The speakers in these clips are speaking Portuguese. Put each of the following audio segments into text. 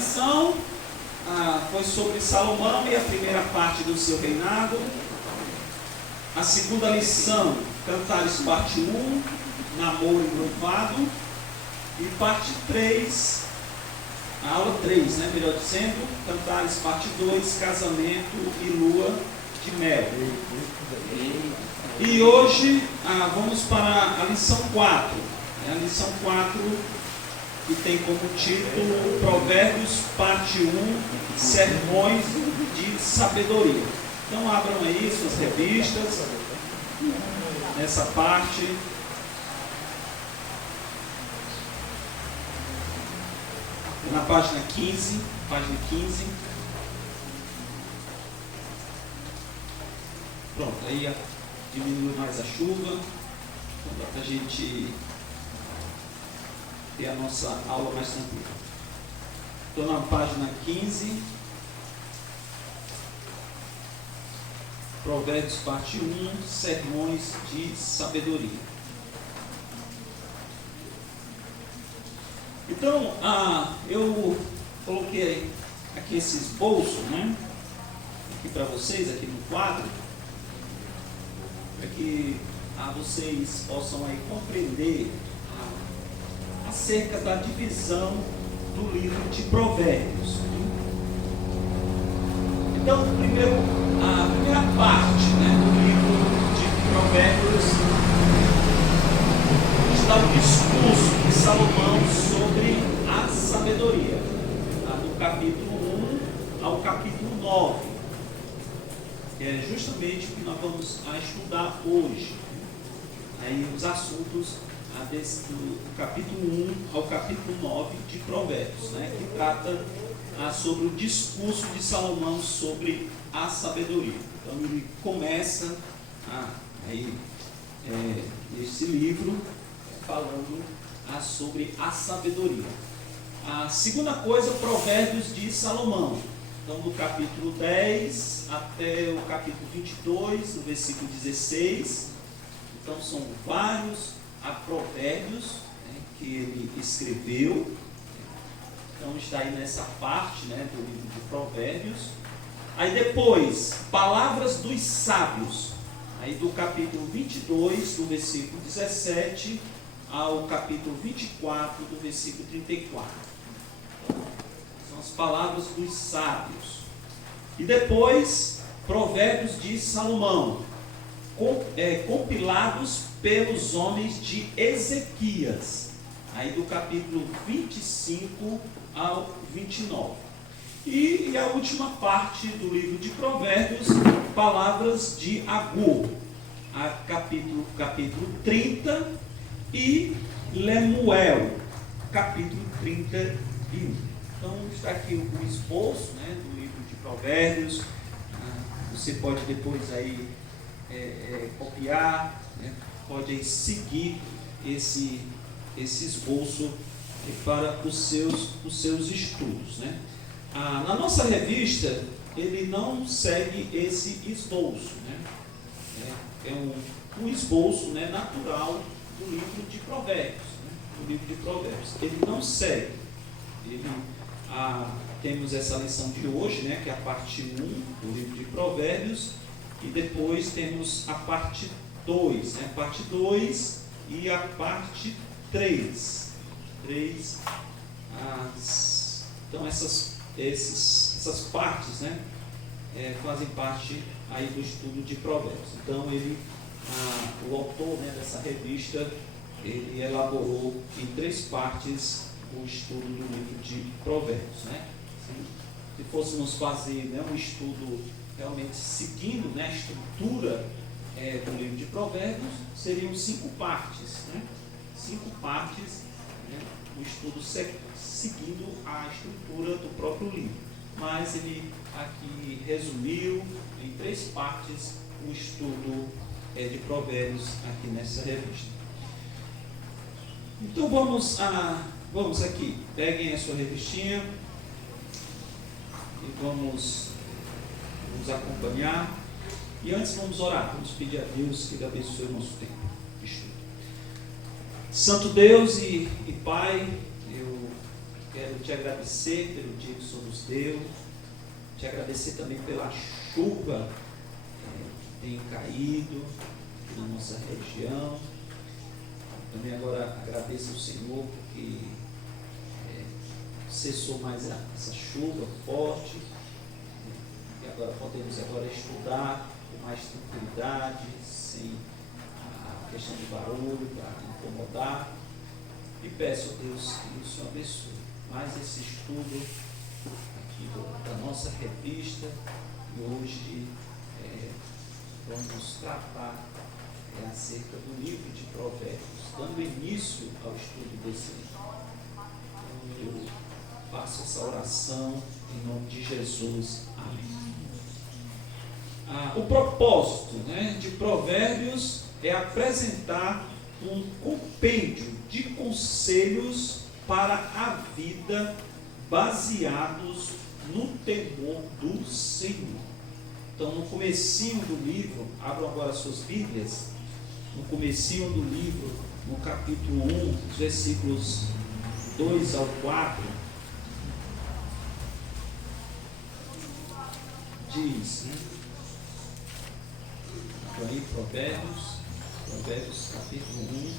lição foi sobre Salomão e a primeira parte do seu reinado. A segunda lição, Cantares parte 1, namoro e noivado. E parte 3, a aula 3, melhor dizendo, Cantares parte 2, casamento e lua de mel. E hoje vamos para a lição 4. A lição 4, que tem como título Provérbios parte 1, sermões de sabedoria. Então abram aí suas revistas, nessa parte. Na página 15, Pronto, aí diminuiu mais a chuva, para a gente ter a nossa aula mais tranquila. Estou na página 15, Provérbios parte 1, sermões de sabedoria. Então, eu coloquei aqui esse esboço, aqui para vocês, aqui no quadro, para que vocês possam aí compreender acerca da divisão do livro de Provérbios. Então, primeiro, a primeira parte do livro de Provérbios está o discurso de Salomão sobre a sabedoria, do capítulo 1 ao capítulo 9, que é justamente o que nós vamos estudar hoje. Aí os assuntos do capítulo 1 ao capítulo 9 de Provérbios, que trata sobre o discurso de Salomão sobre a sabedoria. Então ele começa esse livro falando sobre a sabedoria. A segunda coisa, Provérbios de Salomão. Então, do capítulo 10 até o capítulo 22, do versículo 16. Então, são vários provérbios que ele escreveu. Então, está aí nessa parte do livro de Provérbios. Aí depois, Palavras dos Sábios. Aí do capítulo 22, do versículo 17 ao capítulo 24, do versículo 34. São as palavras dos sábios. E depois, Provérbios de Salomão, compilados pelos homens de Ezequias, aí do capítulo 25 ao 29. E a última parte do livro de Provérbios, Palavras de Agur, capítulo 30, e Lemuel, capítulo 31. Então está aqui o esboço do livro de Provérbios. Você pode depois aí copiar, pode aí seguir esse esboço para os seus estudos. Na nossa revista, ele não segue esse esboço. É um esboço natural do livro de Provérbios. Ele não segue. Temos essa lição de hoje, que é a parte 1 do livro de Provérbios, e depois temos a parte 2, parte 2 e a parte 3. Então essas partes fazem parte aí do estudo de Provérbios. Então o autor dessa revista, ele elaborou em 3 partes o estudo do livro de Provérbios. Se fôssemos fazer um estudo realmente seguindo a estrutura do livro de Provérbios, seriam 5 partes. 5 partes, o estudo seguindo a estrutura do próprio livro. Mas ele aqui resumiu em 3 partes o estudo de Provérbios aqui nessa revista. Então vamos aqui, peguem a sua revistinha e vamos acompanhar. E antes vamos orar, vamos pedir a Deus que Ele abençoe o nosso tempo de estudo. Santo Deus e Pai, eu quero te agradecer pelo dia que o Senhor nos deu, te agradecer também pela chuva que tem caído na nossa região. Também agora agradeço ao Senhor porque cessou mais essa chuva forte, e agora podemos estudar com mais tranquilidade, sem a questão de barulho para incomodar. E peço a Deus que o Senhor abençoe mais esse estudo aqui da nossa revista. E hoje vamos tratar acerca do livro de Provérbios, dando início ao estudo desse livro. Então, eu faço essa oração em nome de Jesus. Amém. O propósito de Provérbios é apresentar um compêndio de conselhos para a vida baseados no temor do Senhor. Então, no comecinho do livro, abram agora suas Bíblias, no comecinho do livro, no capítulo 1, versículos 2 ao 4, diz, então aí Provérbios capítulo 1,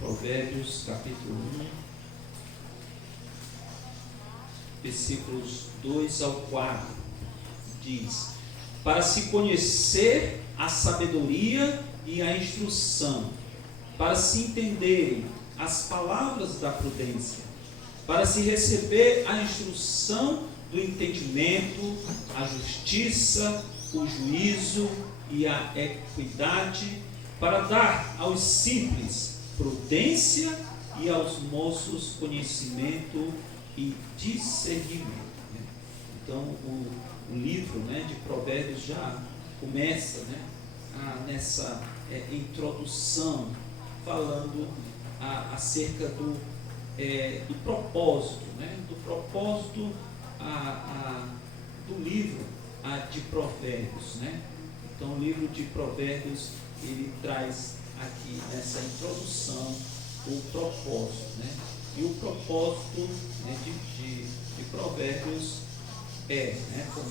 Provérbios capítulo 1, versículos 2 ao 4, diz: para se conhecer a sabedoria e a instrução, para se entenderem as palavras da prudência, para se receber a instrução do entendimento, a justiça, o juízo e a equidade, para dar aos simples prudência e aos moços conhecimento e discernimento. Então o livro de Provérbios já começa nessa introdução, falando acerca do propósito, do propósito do livro de Provérbios. Então o livro de Provérbios, ele traz aqui nessa introdução o propósito, e o propósito de Provérbios como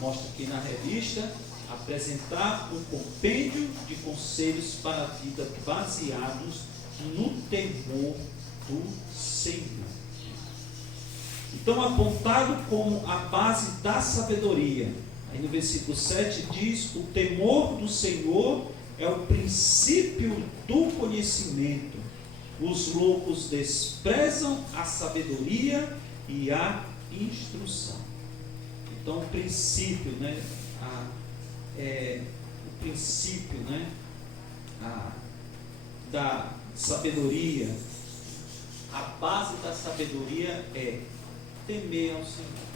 mostra aqui na revista, apresentar um compêndio de conselhos para a vida baseados no temor do Senhor. Então, apontado como a base da sabedoria, aí no versículo 7 diz: o temor do Senhor é o princípio do conhecimento. Os loucos desprezam a sabedoria e a instrução. Então, o princípio, o princípio, da sabedoria, a base da sabedoria é temer ao Senhor.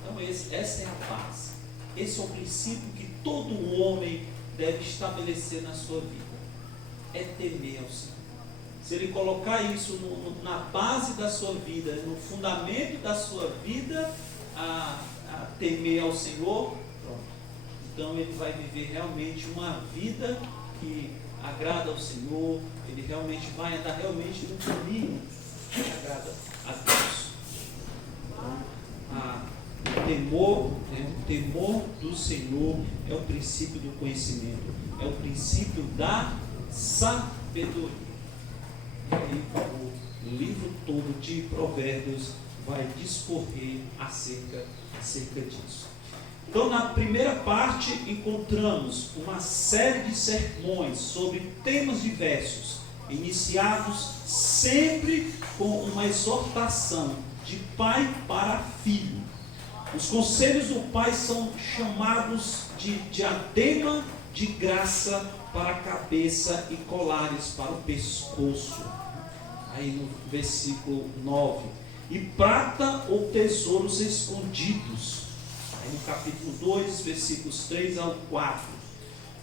Então, essa é a base. Esse é o princípio que todo homem deve estabelecer na sua vida. É temer ao Senhor. Se ele colocar isso na base da sua vida, no fundamento da sua vida, a temer ao Senhor, pronto. Então ele vai viver realmente uma vida que agrada ao Senhor, ele realmente vai andar realmente no caminho que agrada a Deus. Então, o temor do Senhor é o princípio do conhecimento, é o princípio da sabedoria. E aí, o livro todo de Provérbios vai discorrer acerca disso. Então, na primeira parte, encontramos uma série de sermões sobre temas diversos, iniciados sempre com uma exortação de pai para filho. Os conselhos do pai são chamados de diadema de graça para a cabeça e colares para o pescoço. Aí no versículo 9. E prata ou tesouros escondidos. Aí no capítulo 2, versículos 3 ao 4.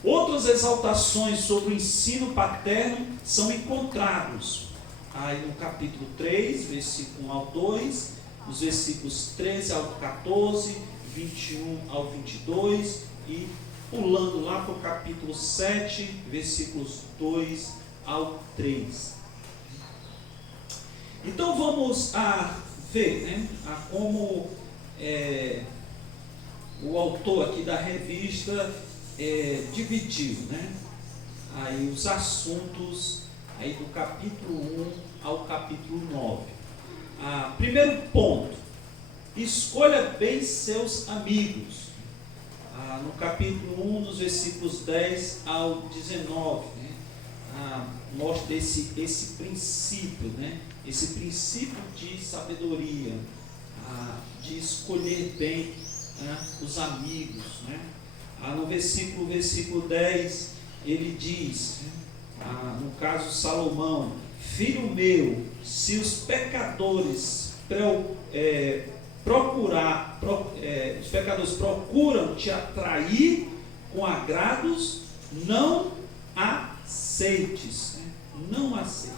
Outras exaltações sobre o ensino paterno são encontrados aí no capítulo 3, versículo 1 ao 2, os versículos 13 ao 14, 21 ao 22 e pulando lá para o capítulo 7, versículos 2 ao 3. Então vamos ver, né, como o autor aqui da revista dividiu, né, aí os assuntos aí do capítulo 1 ao capítulo 9. Primeiro ponto: escolha bem seus amigos. No capítulo 1, dos versículos 10 ao 19, né, mostra esse princípio, né, esse princípio de sabedoria, de escolher bem os amigos, né. No versículo 10, ele diz, no caso Salomão: filho meu, se os pecadores os pecadores procuram te atrair com agrados, não aceites, né? Não aceites.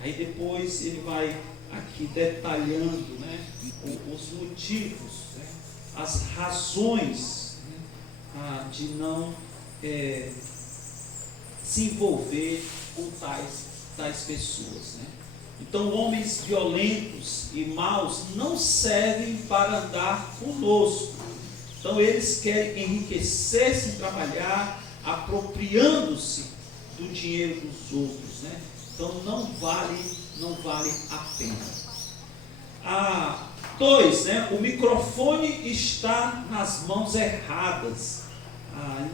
Aí depois ele vai aqui detalhando, né, os motivos, né, as razões, né, de não se envolver com tais pessoas, né? Então, homens violentos e maus não servem para andar conosco. Então, eles querem enriquecer-se em trabalhar, apropriando-se do dinheiro dos outros, né? Então, não vale a pena. 2, né? O microfone está nas mãos erradas.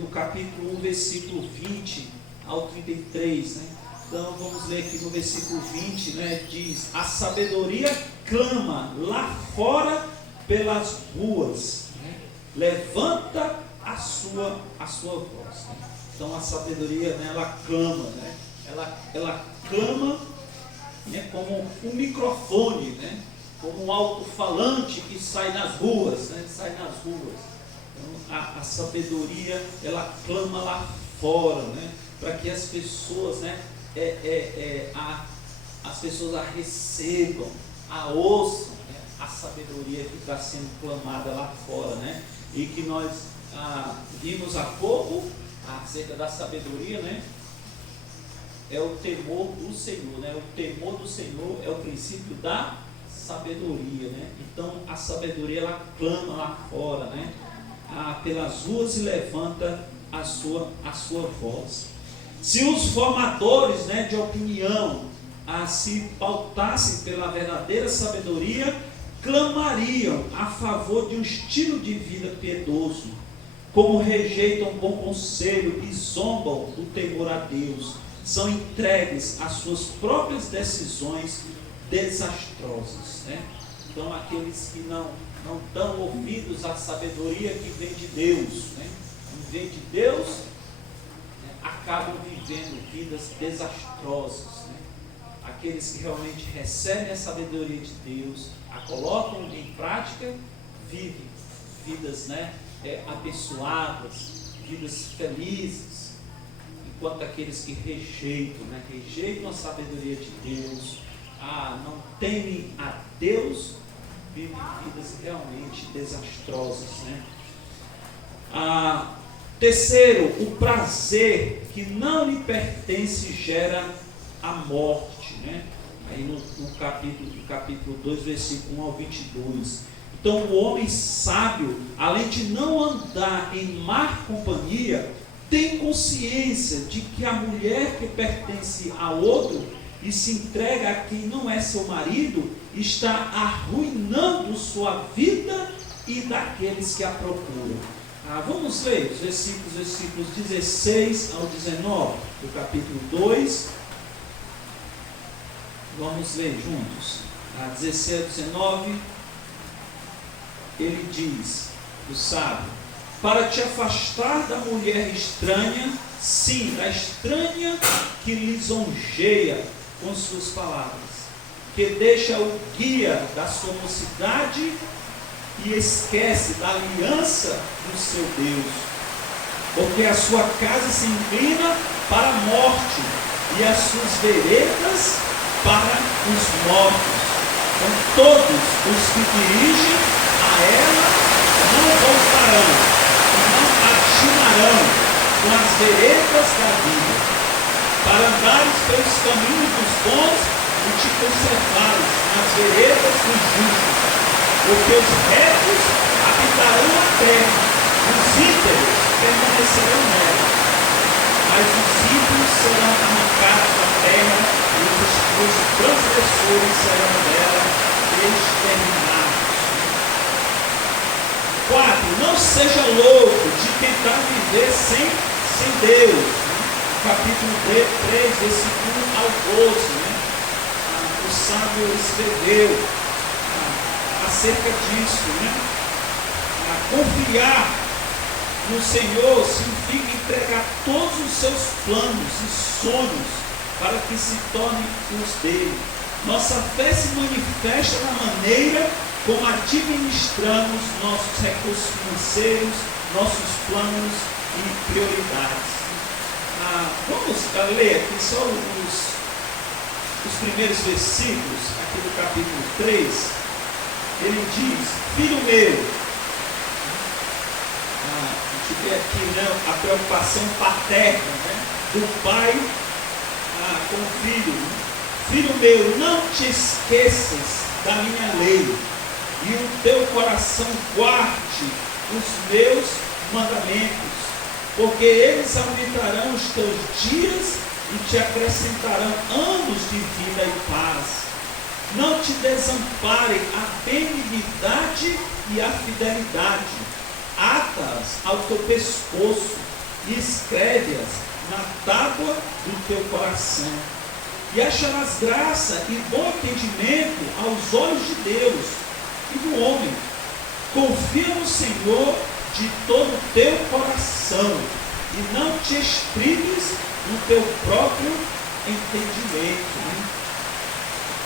No capítulo 1, versículo 20 ao 33, né? Então vamos ler aqui no versículo 20, né? Diz: a sabedoria clama lá fora pelas ruas, né? Levanta a sua voz, né? Então a sabedoria, né, ela clama, né? Ela clama, né, como um microfone, né? Como um alto-falante que sai nas ruas, né? Então a sabedoria, ela clama lá fora, né? Para que as pessoas, né, as pessoas a recebam, a ouçam, né, a sabedoria que está sendo clamada lá fora, né? E que nós vimos há pouco acerca da sabedoria, né? É o temor do Senhor, né? O temor do Senhor é o princípio da sabedoria, né? Então a sabedoria, ela clama lá fora, né, pelas ruas, e levanta a sua voz. Se os formadores, né, de opinião se pautassem pela verdadeira sabedoria, clamariam a favor de um estilo de vida piedoso. Como rejeitam bom conselho e zombam do temor a Deus, são entregues às suas próprias decisões desastrosas, né? Então aqueles que não dão ouvidos à sabedoria que vem de Deus, né? Que vem de Deus, acabam vivendo vidas desastrosas, né? Aqueles que realmente recebem a sabedoria de Deus, a colocam em prática, vivem vidas, né, abençoadas, vidas felizes, enquanto aqueles que rejeitam a sabedoria de Deus, não temem a Deus, vivem vidas realmente desastrosas, né? Terceiro, o prazer que não lhe pertence gera a morte, né? Aí no capítulo 2, versículo 1 ao 22. Então o homem sábio, além de não andar em má companhia, tem consciência de que a mulher que pertence a outro e se entrega a quem não é seu marido, está arruinando sua vida e daqueles que a procuram. Vamos ler os versículos 16 ao 19 do capítulo 2. Vamos ler juntos. 16 ao 19, ele diz, o sábio: para te afastar da mulher estranha, sim, da estranha que lisonjeia com suas palavras, que deixa o guia da sua mocidade e esquece da aliança do seu Deus, porque a sua casa se inclina para a morte e as suas veredas para os mortos. Então todos os que dirigem a ela não voltarão, e não ensinarão com as veredas da vida, para andares pelos caminhos dos bons e te conservares nas veredas dos justos. Porque os retos habitarão a terra, os ímpios permanecerão nela, mas os ímpios serão arrancados da terra e os transgressores serão dela exterminados. 4. Não seja louco de tentar viver sem Deus. Capítulo 3, versículo 1 ao 12. O sábio escreveu acerca disso. Confiar no Senhor significa entregar todos os seus planos e sonhos para que se tornem os dele. Nossa fé se manifesta na maneira como administramos nossos recursos financeiros, nossos planos e prioridades. Vamos ler aqui só os primeiros versículos, aqui do capítulo 3. Ele diz: filho meu, a gente vê aqui a preocupação paterna do pai com o filho. Filho meu, não te esqueças da minha lei, e o teu coração guarde os meus mandamentos, porque eles aumentarão os teus dias e te acrescentarão anos de vida e paz. Não te desamparem a benignidade e a fidelidade. Ata-as ao teu pescoço e escreve-as na tábua do teu coração. E acharás graça e bom entendimento aos olhos de Deus e do homem. Confia no Senhor de todo o teu coração e não te estribes no teu próprio entendimento.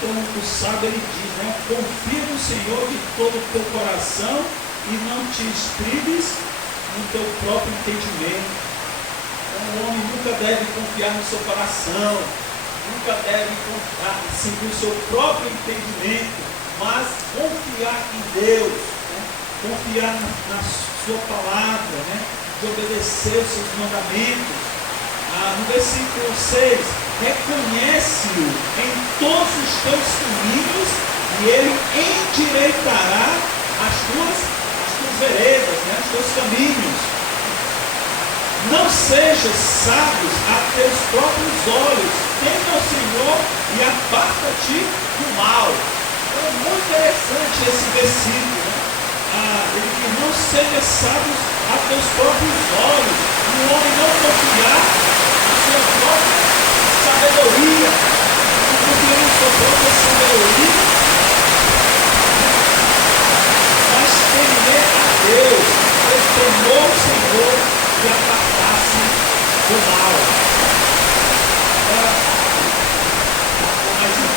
Então o sábio ele diz, confia no Senhor de todo o teu coração e não te estribes no teu próprio entendimento. Então o homem nunca deve confiar no seu coração, nunca deve seguir o seu próprio entendimento, mas confiar em Deus, confiar na sua palavra, de obedecer os seus mandamentos. No versículo 6, reconhece-o em todos os teus caminhos e ele endireitará as tuas veredas, os teus caminhos. Não sejas sábios a teus próprios olhos, teme ao Senhor e aparta-te do mal. Então, é muito interessante esse versículo. Ele diz, não sejas sábios a teus próprios olhos, e o homem não confiar na sua própria sabedoria, não confiar na sua própria sabedoria, mas temer a Deus, temor ao Senhor e apartar-se do mal. Mais um.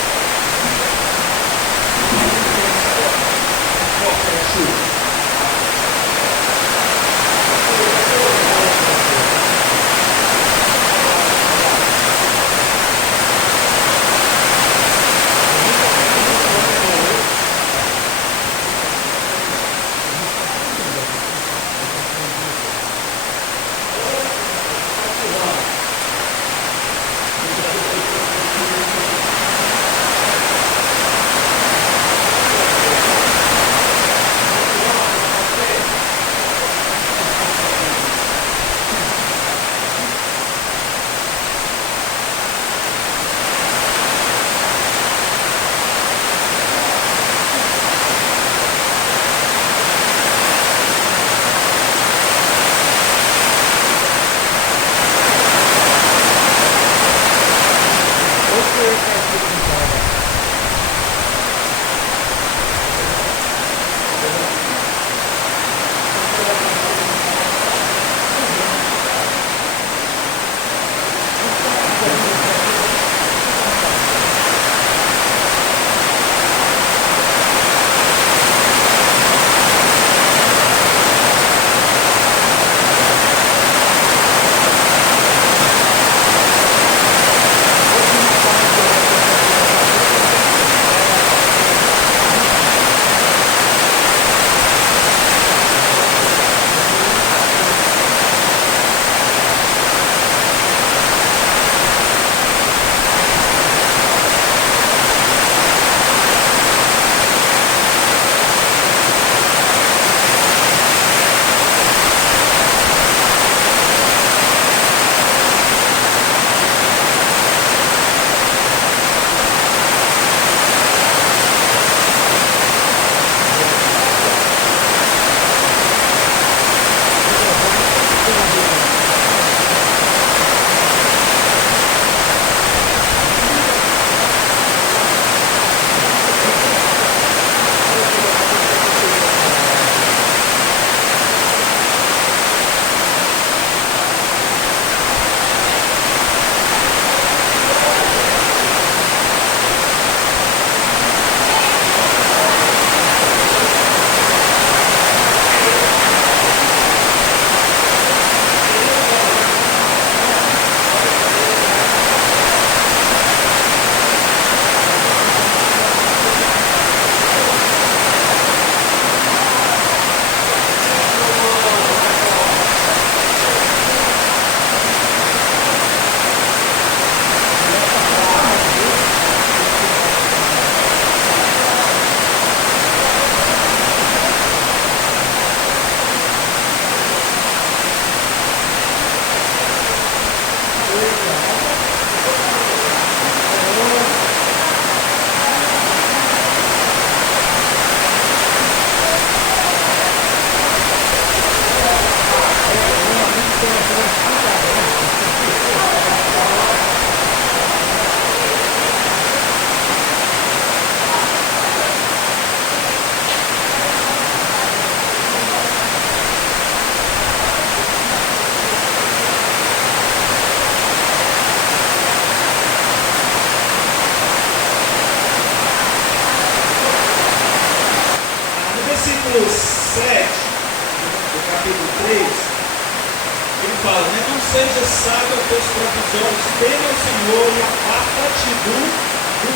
necessário aos teus próprios olhos, teme ao Senhor e aparta-te do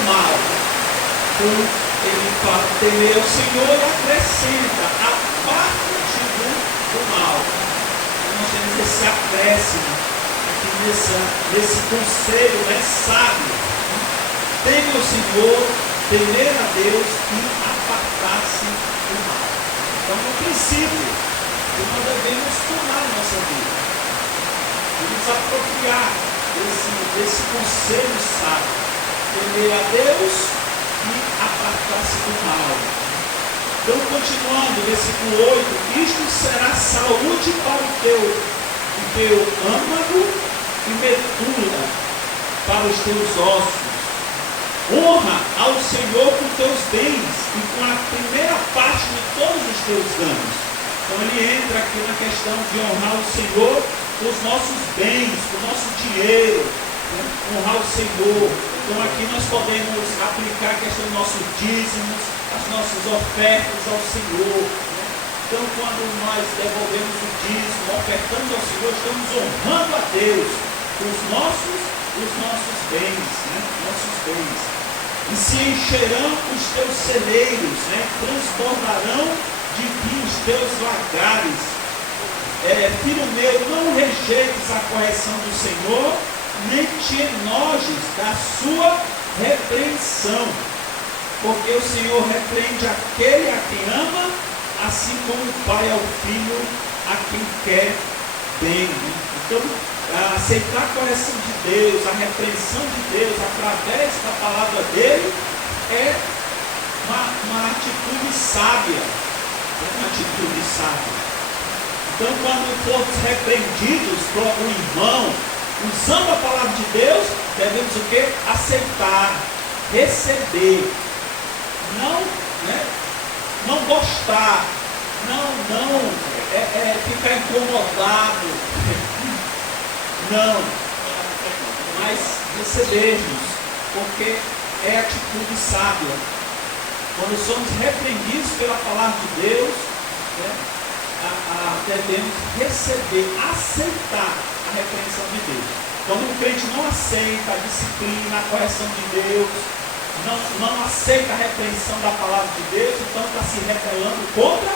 mal. Então, ele fala, temer ao Senhor e acrescenta, aparta-te do mal. Então, nós temos esse acréscimo aqui nesse conselho, sábio. Teme ao Senhor, temer a Deus e apartar-se do mal. Então, no princípio, que nós devemos tomar na nossa vida, e nos apropriar desse conselho sábio, temer a Deus e apartar-se do mal. Então, continuando, versículo 8, isto será saúde para o teu âmago e medula para os teus ossos. Honra ao Senhor com teus bens e com a primeira parte de todos os teus ganhos. Então ele entra aqui na questão de honrar o Senhor com os nossos bens, com o nosso dinheiro, né? Honrar o Senhor. Então aqui nós podemos aplicar a questão dos nossos dízimos, as nossas ofertas ao Senhor. Né? Então quando nós devolvemos o dízimo, ofertamos ao Senhor, estamos honrando a Deus com os nossos bens, né? Nossos bens. E se encherão os teus celeiros, né? Transbordarão de vinho os teus lagares. Filho meu, não rejeites a correção do Senhor, nem te enojes da sua repreensão, porque o Senhor repreende aquele a quem ama, assim como o pai ao filho a quem quer bem. Então, aceitar a correção de Deus, a repreensão de Deus através da palavra dele é uma atitude sábia. Uma atitude sábia. Então, quando formos repreendidos por um irmão, usando a palavra de Deus, devemos o quê? Aceitar, receber, não gostar, não ficar incomodado, não, mas recebermos, porque é atitude sábia. Quando somos repreendidos pela palavra de Deus, né, devemos receber, aceitar a repreensão de Deus. Quando o crente não aceita a disciplina, a correção de Deus, não aceita a repreensão da palavra de Deus, então está se rebelando contra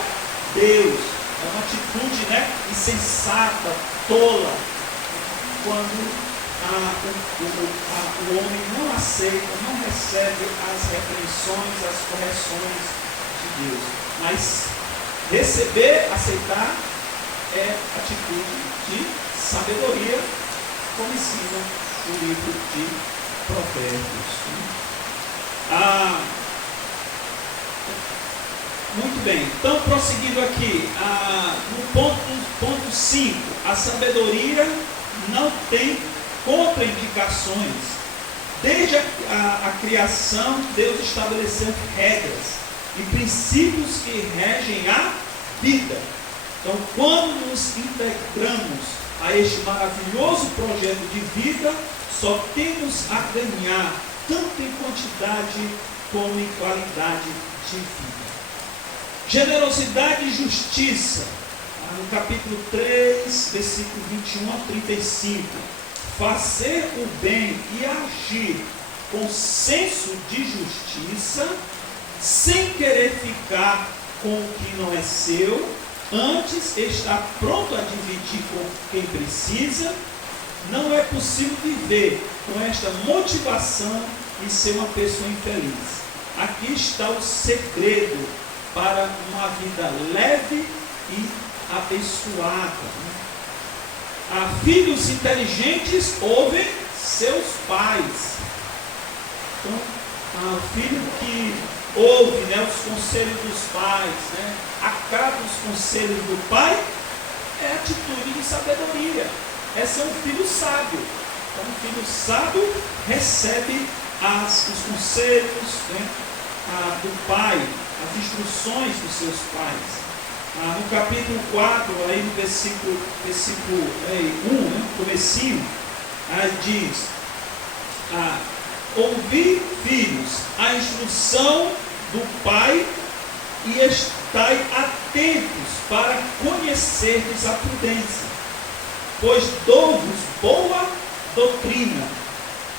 Deus. É uma atitude, insensata, tola, quando o homem não aceita, não recebe as repreensões, as correções de Deus. Mas receber, aceitar, é atitude de sabedoria, como ensina o livro de Provérbios. Muito bem, então prosseguindo aqui, no ponto 5, a sabedoria não tem contraindicações. Desde a criação, Deus estabeleceu regras e princípios que regem a vida. Então, quando nos integramos a este maravilhoso projeto de vida, só temos a ganhar, tanto em quantidade como em qualidade de vida. Generosidade e justiça. No capítulo 3, versículo 21 a 35. Fazer o bem e agir com senso de justiça, sem querer ficar com o que não é seu, antes estar pronto a dividir com quem precisa. Não é possível viver com esta motivação e ser uma pessoa infeliz. Aqui está o segredo para uma vida leve e abençoada. Filhos inteligentes ouvem seus pais. Então, o filho que ouve os conselhos dos pais, acata os conselhos do pai, é atitude de sabedoria. Esse é um filho sábio. Então, um filho sábio recebe os conselhos do pai, as instruções dos seus pais. No capítulo 4, aí no versículo 1, comecinho, diz: ouvi, filhos, a instrução do pai e estai atentos para conhecerdes a prudência. pois dou-vos boa doutrina,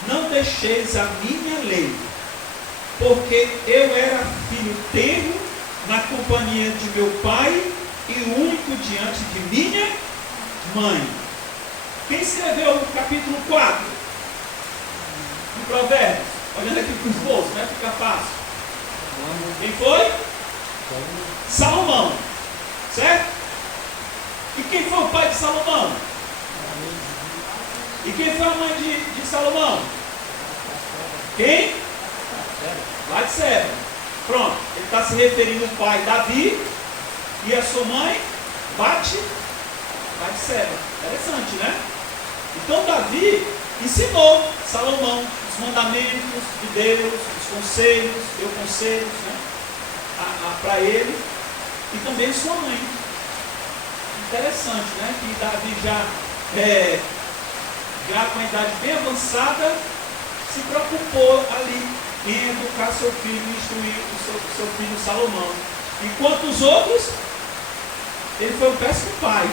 não deixeis a minha lei, porque eu era filho tenro na companhia de meu pai e único diante de minha mãe. Quem escreveu o capítulo 4 de Provérbios? Olhando aqui para os bolsos, né? Fica fácil. Quem foi? Salomão. Certo? E quem foi o pai de Salomão? E quem foi a mãe de Salomão? Quem? Batseba. Pronto. Ele está se referindo ao pai Davi e a sua mãe Batseba. Interessante, né? Então Davi ensinou Salomão os mandamentos de Deus, os conselhos, deu conselhos, né, para ele e também sua mãe. Interessante, né? Que Davi já com a idade bem avançada se preocupou ali em educar seu filho e instruir o seu filho Salomão. Enquanto os outros, ele foi um péssimo pai,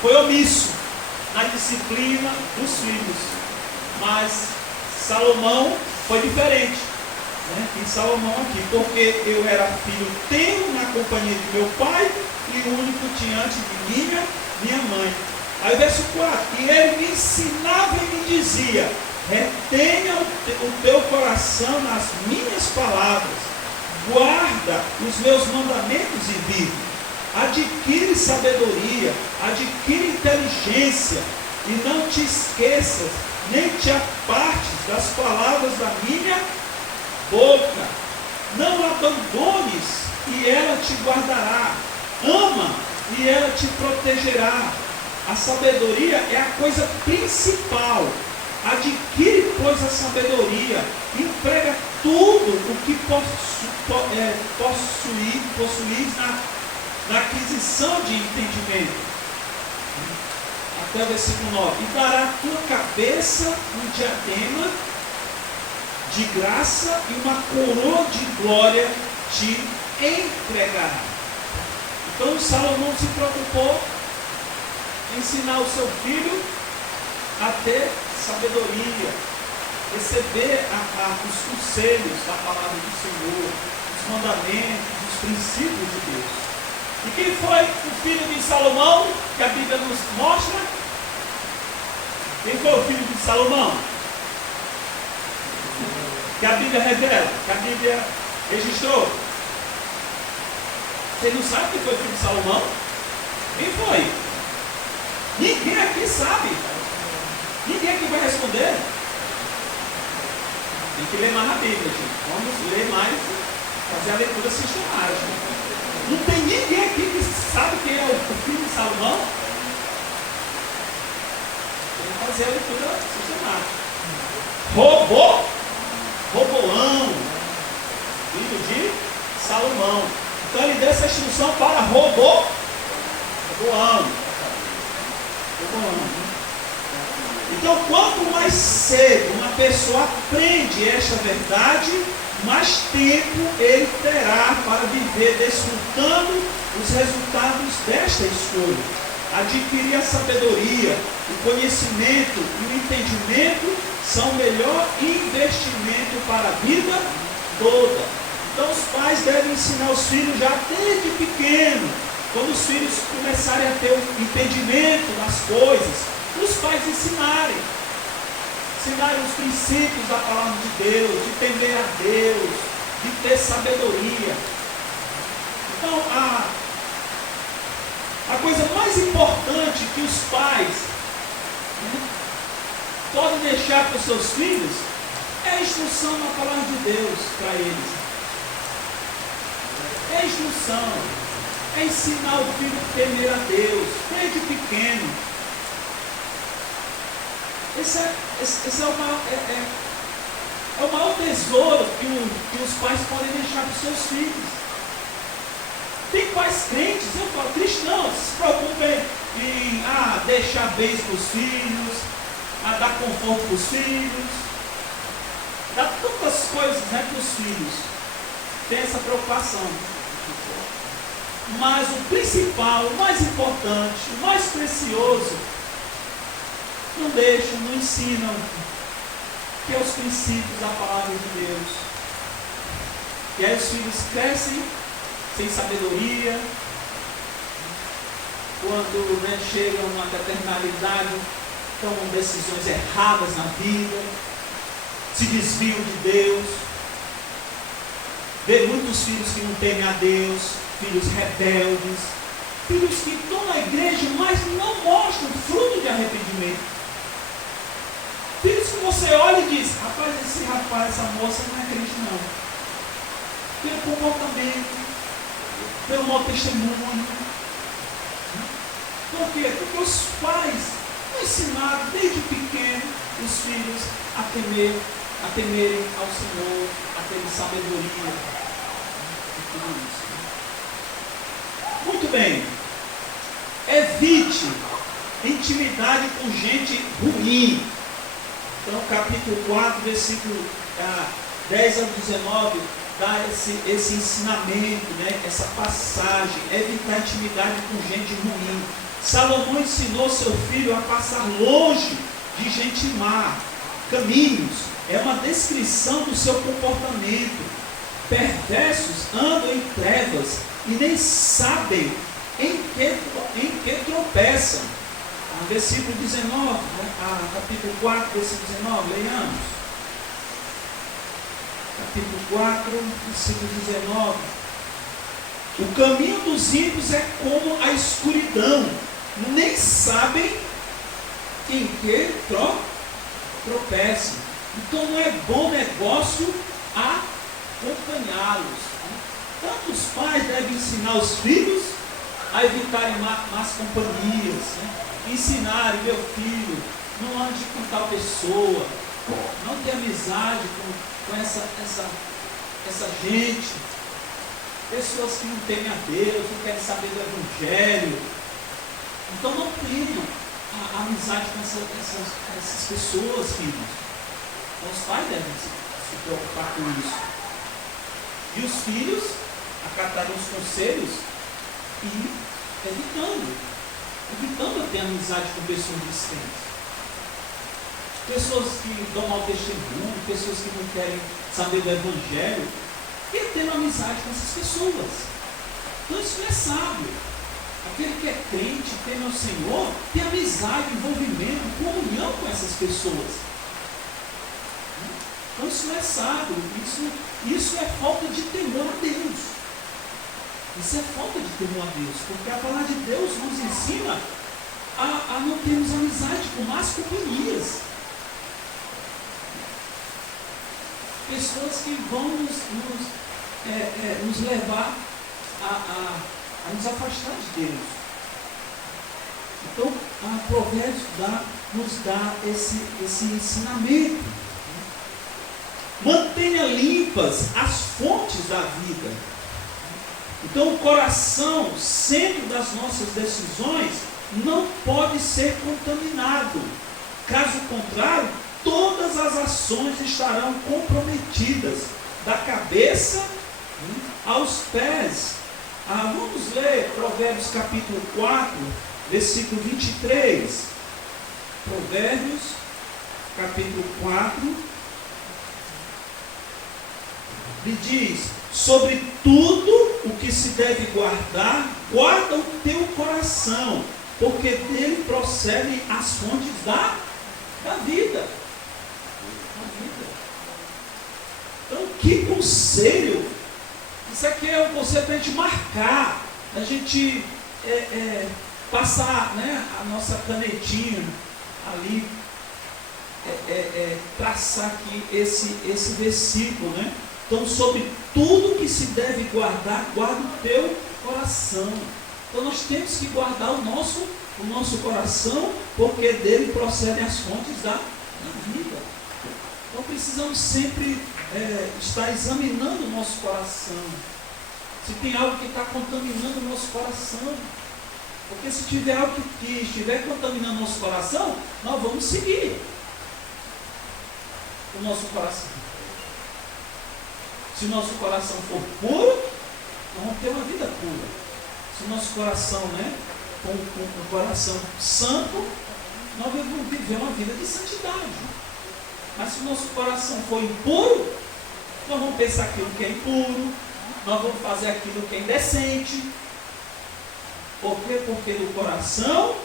foi omisso na disciplina dos filhos. Mas Salomão foi diferente, né? E Salomão aqui, porque eu era filho tenro na companhia de meu pai e único diante de minha mãe. Aí verso 4, e ele me ensinava e me dizia, retenha o teu coração nas minhas palavras, guarda os meus mandamentos e vive. Adquire sabedoria, adquire inteligência, e não te esqueças, nem te apartes das palavras da minha boca. Não abandones, e ela te guardará. Ama, e ela te protegerá. A sabedoria é a coisa principal. Adquire, pois, a sabedoria, emprega tudo o que possuís na aquisição de entendimento. Até o versículo 9. E dará a tua cabeça um diadema de graça e uma coroa de glória te entregará. Então Salomão se preocupou em ensinar o seu filho a ter sabedoria, receber os conselhos da palavra do Senhor, os mandamentos, os princípios de Deus. E quem foi o filho de Salomão, que a Bíblia nos mostra? Quem foi o filho de Salomão? Que a Bíblia revela, que a Bíblia registrou. Você não sabe quem foi o filho de Salomão? Quem foi? Ninguém aqui sabe. Ninguém aqui vai responder. Tem que ler mais a Bíblia, gente. Vamos ler mais, fazer a leitura sistemática. Não tem ninguém aqui que sabe quem é o filho de Salomão? Tem que fazer a leitura sistemática. Roboão, filho de Salomão. Então ele deu essa instrução para Roboão. Então, quanto mais cedo uma pessoa aprende esta verdade, mais tempo ele terá para viver desfrutando os resultados desta escolha. Adquirir a sabedoria, o conhecimento e o entendimento são o melhor investimento para a vida toda. Então os pais devem ensinar os filhos já desde pequeno. Quando os filhos começarem a ter o entendimento das coisas, os pais ensinarem os princípios da palavra de Deus, de temer a Deus, de ter sabedoria. Então, a coisa mais importante que os pais podem deixar para os seus filhos é a instrução na palavra de Deus para eles. É a instrução, é ensinar o filho a temer a Deus, desde pequeno. Esse é o maior tesouro que os pais podem deixar para os seus filhos. Tem pais crentes, eu falo, cristãos, se preocupem em deixar bens para os filhos, dar conforto para os filhos, dar tantas coisas para os filhos. Tem essa preocupação. Mas o principal, o mais importante, o mais precioso não deixam, não ensinam que é os princípios da palavra de Deus. E aí os filhos crescem sem sabedoria, quando chegam a uma determinada idade, tomam decisões erradas na vida, se desviam de Deus. Vê muitos filhos que não temem a Deus, filhos rebeldes, filhos que estão na igreja, mas não mostram fruto de arrependimento. Filhos que você olha e diz: rapaz, esse rapaz, essa moça não é crente não. Pelo comportamento, pelo mau testemunho. Por quê? Porque os pais não ensinaram desde pequeno os filhos a temerem ao Senhor, a terem sabedoria e tudo isso. Muito bem. Evite intimidade com gente ruim. Então, capítulo 4, versículo 10 ao 19, dá esse ensinamento, essa passagem. Evitar intimidade com gente ruim. Salomão ensinou seu filho a passar longe de gente má. Caminhos é uma descrição do seu comportamento. Perversos andam em trevas e nem sabem em que tropeçam. Versículo 19, capítulo 4, versículo 19, leiamos. Capítulo 4, versículo 19. O caminho dos ímpios é como a escuridão, nem sabem em que tropeçam. Então não é bom negócio acompanhá-los. Tanto os pais devem ensinar os filhos a evitarem más companhias, ensinarem: meu filho, não ande com tal pessoa, não tenha amizade com essa gente, pessoas que não temem a Deus, não querem saber do Evangelho. Então não tenham a amizade com essas pessoas, filhos. Então os pais devem se preocupar com isso. E os filhos acatarem os conselhos e evitando ter amizade com pessoas discretas. Pessoas que dão mau testemunho, pessoas que não querem saber do Evangelho, e tendo amizade com essas pessoas. Então isso não é sábio. Aquele que é crente, teme ao Senhor, tem amizade, envolvimento, comunhão com essas pessoas. Então isso não é sábio, isso é falta de temor a Deus. Isso é falta de temor a Deus, porque a palavra de Deus nos ensina a não termos amizade com más companhias. Pessoas que vão nos levar a nos afastar de Deus. Então, a Provérbios nos dá esse ensinamento. Mantenha limpas as fontes da vida. Então, o coração, centro das nossas decisões, não pode ser contaminado. Caso contrário, todas as ações estarão comprometidas, da cabeça aos pés. Vamos ler Provérbios capítulo 4, versículo 23. Provérbios capítulo 4, lhe diz: sobre tudo o que se deve guardar, guarda o teu coração, porque dele procedem as fontes da vida. Então, que conselho! Isso aqui é um conselho para a gente marcar, a gente passar, a nossa canetinha ali, traçar aqui esse versículo, Então, sobre tudo que se deve guardar, guarda o teu coração. Então, nós temos que guardar o nosso coração, porque dele procedem as fontes da vida. Então, precisamos sempre estar examinando o nosso coração. Se tem algo que está contaminando o nosso coração. Porque se tiver algo que estiver contaminando o nosso coração, nós vamos seguir o nosso coração. Se o nosso coração for puro, nós vamos ter uma vida pura. Se o nosso coração, com um coração santo, nós vamos viver uma vida de santidade. Mas se o nosso coração for impuro, nós vamos pensar aquilo que é impuro, nós vamos fazer aquilo que é indecente. Por quê? Porque do coração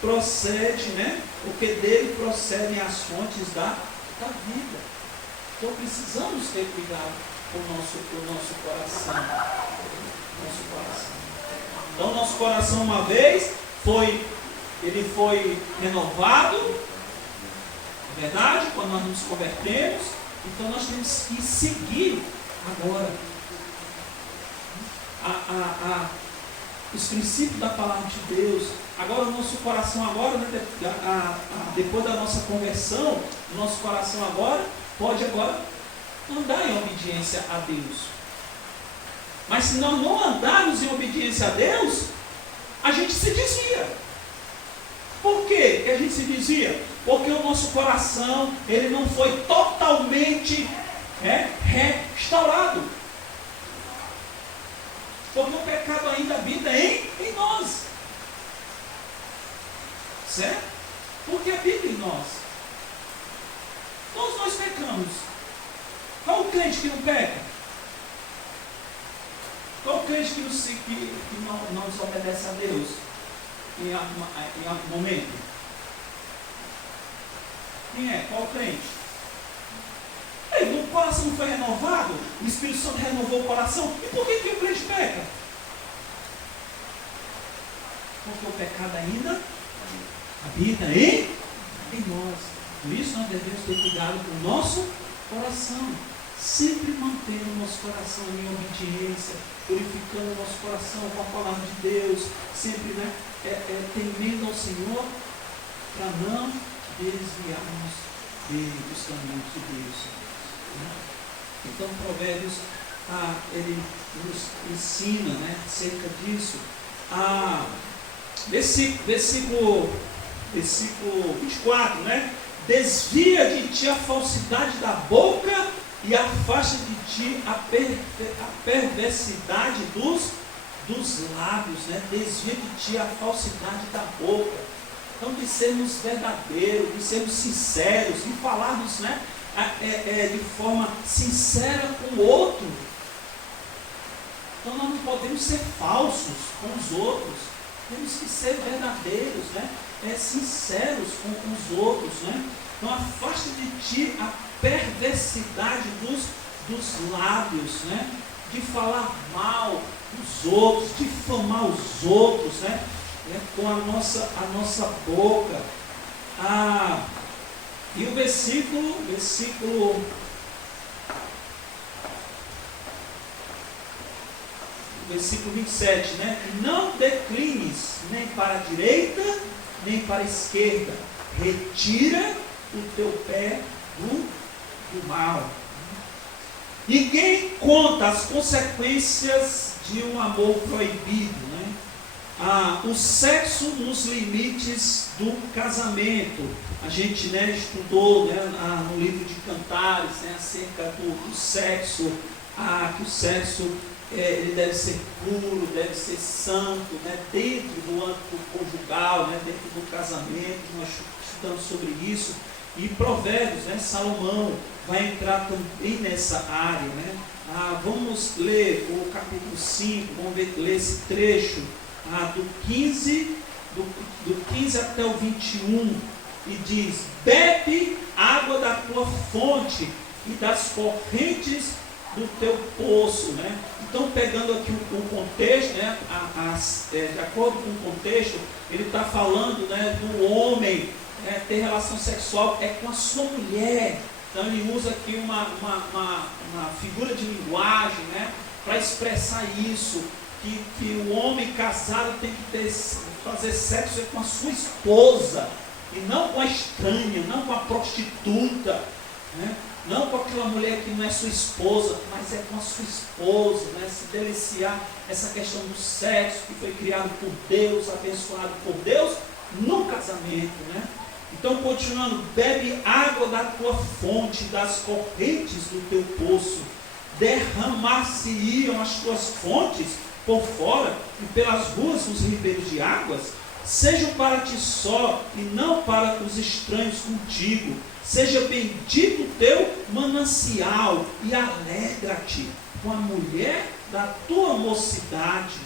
procede, né? Porque dele procedem as fontes da vida. Então precisamos ter cuidado com o nosso coração. Então nosso coração uma vez ele foi renovado, é verdade, quando nós nos convertemos. Então nós temos que seguir agora os princípios da palavra de Deus. Agora o nosso coração agora, né, depois da nossa conversão, o nosso coração agora pode agora andar em obediência a Deus. Mas se nós não andarmos em obediência a Deus, a gente se desvia. Por quê que a gente se desvia? Porque o nosso coração ele não foi totalmente restaurado. Porque o pecado ainda habita em nós. Certo? Porque habita em nós. Todos nós pecamos. Qual o crente que não peca? Qual o crente que não desobedece a Deus em algum momento? Quem é? Qual o crente? O coração não foi renovado, o Espírito Santo renovou o coração. E por que o crente peca? Porque o pecado ainda habita em nós. Por isso nós devemos ter cuidado com o nosso coração. Sempre mantendo o nosso coração em obediência, purificando o nosso coração com a palavra de Deus, sempre temendo ao Senhor, para não desviarmos dos caminhos de Deus. Então Provérbios ele nos ensina, acerca disso. Versículo 24, desvia de ti a falsidade da boca e afasta de ti a perversidade dos lábios, desvia de ti a falsidade da boca. Então de sermos verdadeiros, de sermos sinceros, de falarmos de forma sincera com o outro. Então nós não podemos ser falsos com os outros. Temos que ser verdadeiros, sinceros com os outros. Então afasta de ti a perversidade dos lábios, de falar mal dos outros, de difamar os outros, com a nossa boca. E o versículo 27, não declines nem para a direita, nem para a esquerda, retira o teu pé do mal. Ninguém conta as consequências de um amor proibido, o sexo nos limites do casamento. A gente estudou no livro de Cantares acerca do sexo, que o sexo ele deve ser puro, deve ser santo, dentro do âmbito conjugal, dentro do casamento. Nós estudamos sobre isso. E Provérbios, Salomão vai entrar também nessa área. Vamos ler o capítulo 5, vamos ler esse trecho do 15 até o 21, e diz: bebe água da tua fonte e das correntes do teu poço. Então, pegando aqui o contexto, de acordo com o contexto, ele está falando do homem ter relação sexual com a sua mulher. Então ele usa aqui uma figura de linguagem para expressar isso, que o homem casado tem que fazer sexo com a sua esposa, e não com a estranha, não com a prostituta, não com aquela mulher que não é sua esposa, mas é com a sua esposa, se deliciar essa questão do sexo que foi criado por Deus, abençoado por Deus no casamento. Então, continuando: bebe água da tua fonte, das correntes do teu poço, derramar-se-iam as tuas fontes por fora, e pelas ruas os ribeiros de águas. sejam para ti só e não para os estranhos contigo. Seja bendito o teu manancial e alegra-te com a mulher da tua mocidade,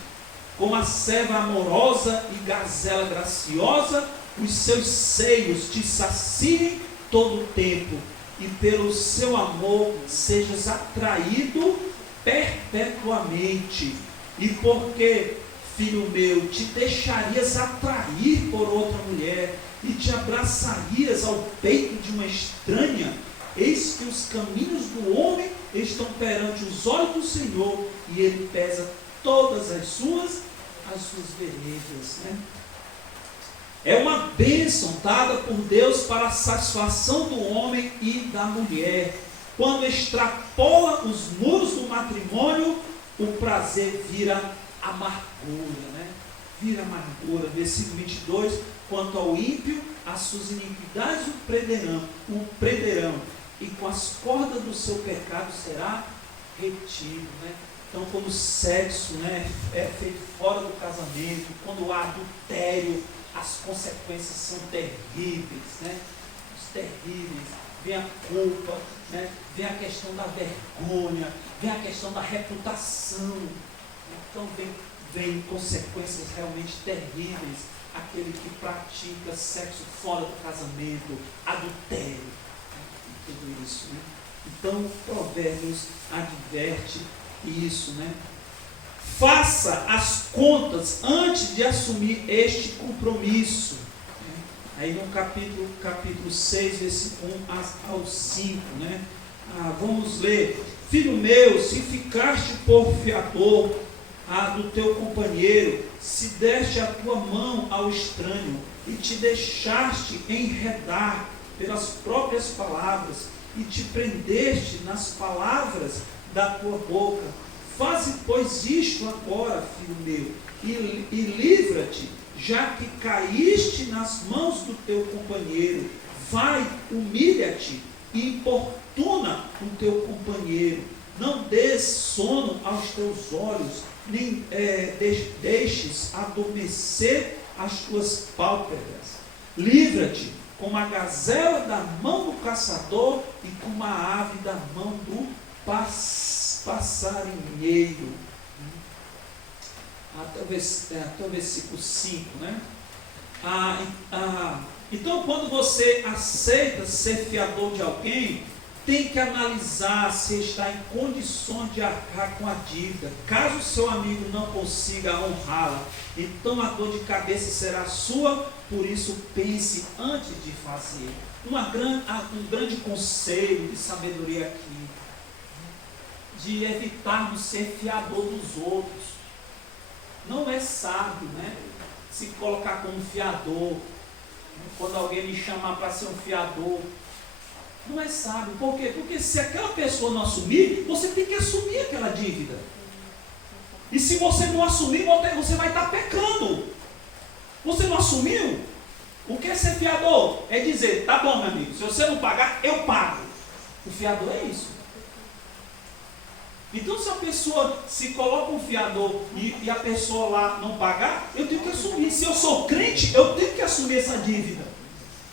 com a serva amorosa e gazela graciosa, os seus seios te saciem todo o tempo, e pelo seu amor sejas atraído perpetuamente. E porque, filho meu, te deixarias atrair por outra mulher, e te abraçarias ao peito de uma estranha, eis que os caminhos do homem estão perante os olhos do Senhor, e ele pesa todas as suas veredas, né? É uma bênção dada por Deus para a satisfação do homem e da mulher. Quando extrapola os muros do matrimônio, o prazer vira amargura, né? Vira amargura. Versículo 22, quanto ao ímpio, as suas iniquidades o prenderão, e com as cordas do seu pecado será retido, né? Então, quando o sexo, né, é feito fora do casamento, quando há adultério, as consequências são terríveis, né? Terríveis. Vem a culpa, né? Vem a questão da vergonha, vem a questão da reputação. Então vem consequências realmente terríveis. Aquele que pratica sexo fora do casamento, adultério, né? Tudo isso, né? Então, Provérbios adverte isso, né? Faça as contas antes de assumir este compromisso. Aí no capítulo 6, versículo 1 ao 5, né? Vamos ler. Filho meu, se ficaste por fiador do teu companheiro, se deste a tua mão ao estranho e te deixaste enredar pelas próprias palavras e te prendeste nas palavras da tua boca, faze, pois, isto agora, filho meu, e livra-te, já que caíste nas mãos do teu companheiro. Vai, humilha-te e importuna o teu companheiro. Não dês sono aos teus olhos, nem deixes adormecer as tuas pálpebras. Livra-te como a gazela da mão do caçador e como a ave da mão do passarinheiro. Até o versículo 5, né? Então, quando você aceita ser fiador de alguém, tem que analisar se está em condições de arcar com a dívida. Caso o seu amigo não consiga honrá-la, então a dor de cabeça será sua. Por isso, pense antes de fazer. Um grande conselho de sabedoria aqui, de evitarmos ser fiador dos outros. Não é sábio, né, se colocar como fiador. Quando alguém me chamar para ser um fiador, não é sábio. Por quê? Porque se aquela pessoa não assumir, você tem que assumir aquela dívida. E se você não assumir, você vai estar pecando. Você não assumiu? O que é ser fiador? É dizer, tá bom, meu amigo, se você não pagar, eu pago. O fiador é isso. Então, se a pessoa se coloca um fiador e a pessoa lá não pagar, eu tenho que assumir. Se eu sou crente, eu tenho que assumir essa dívida.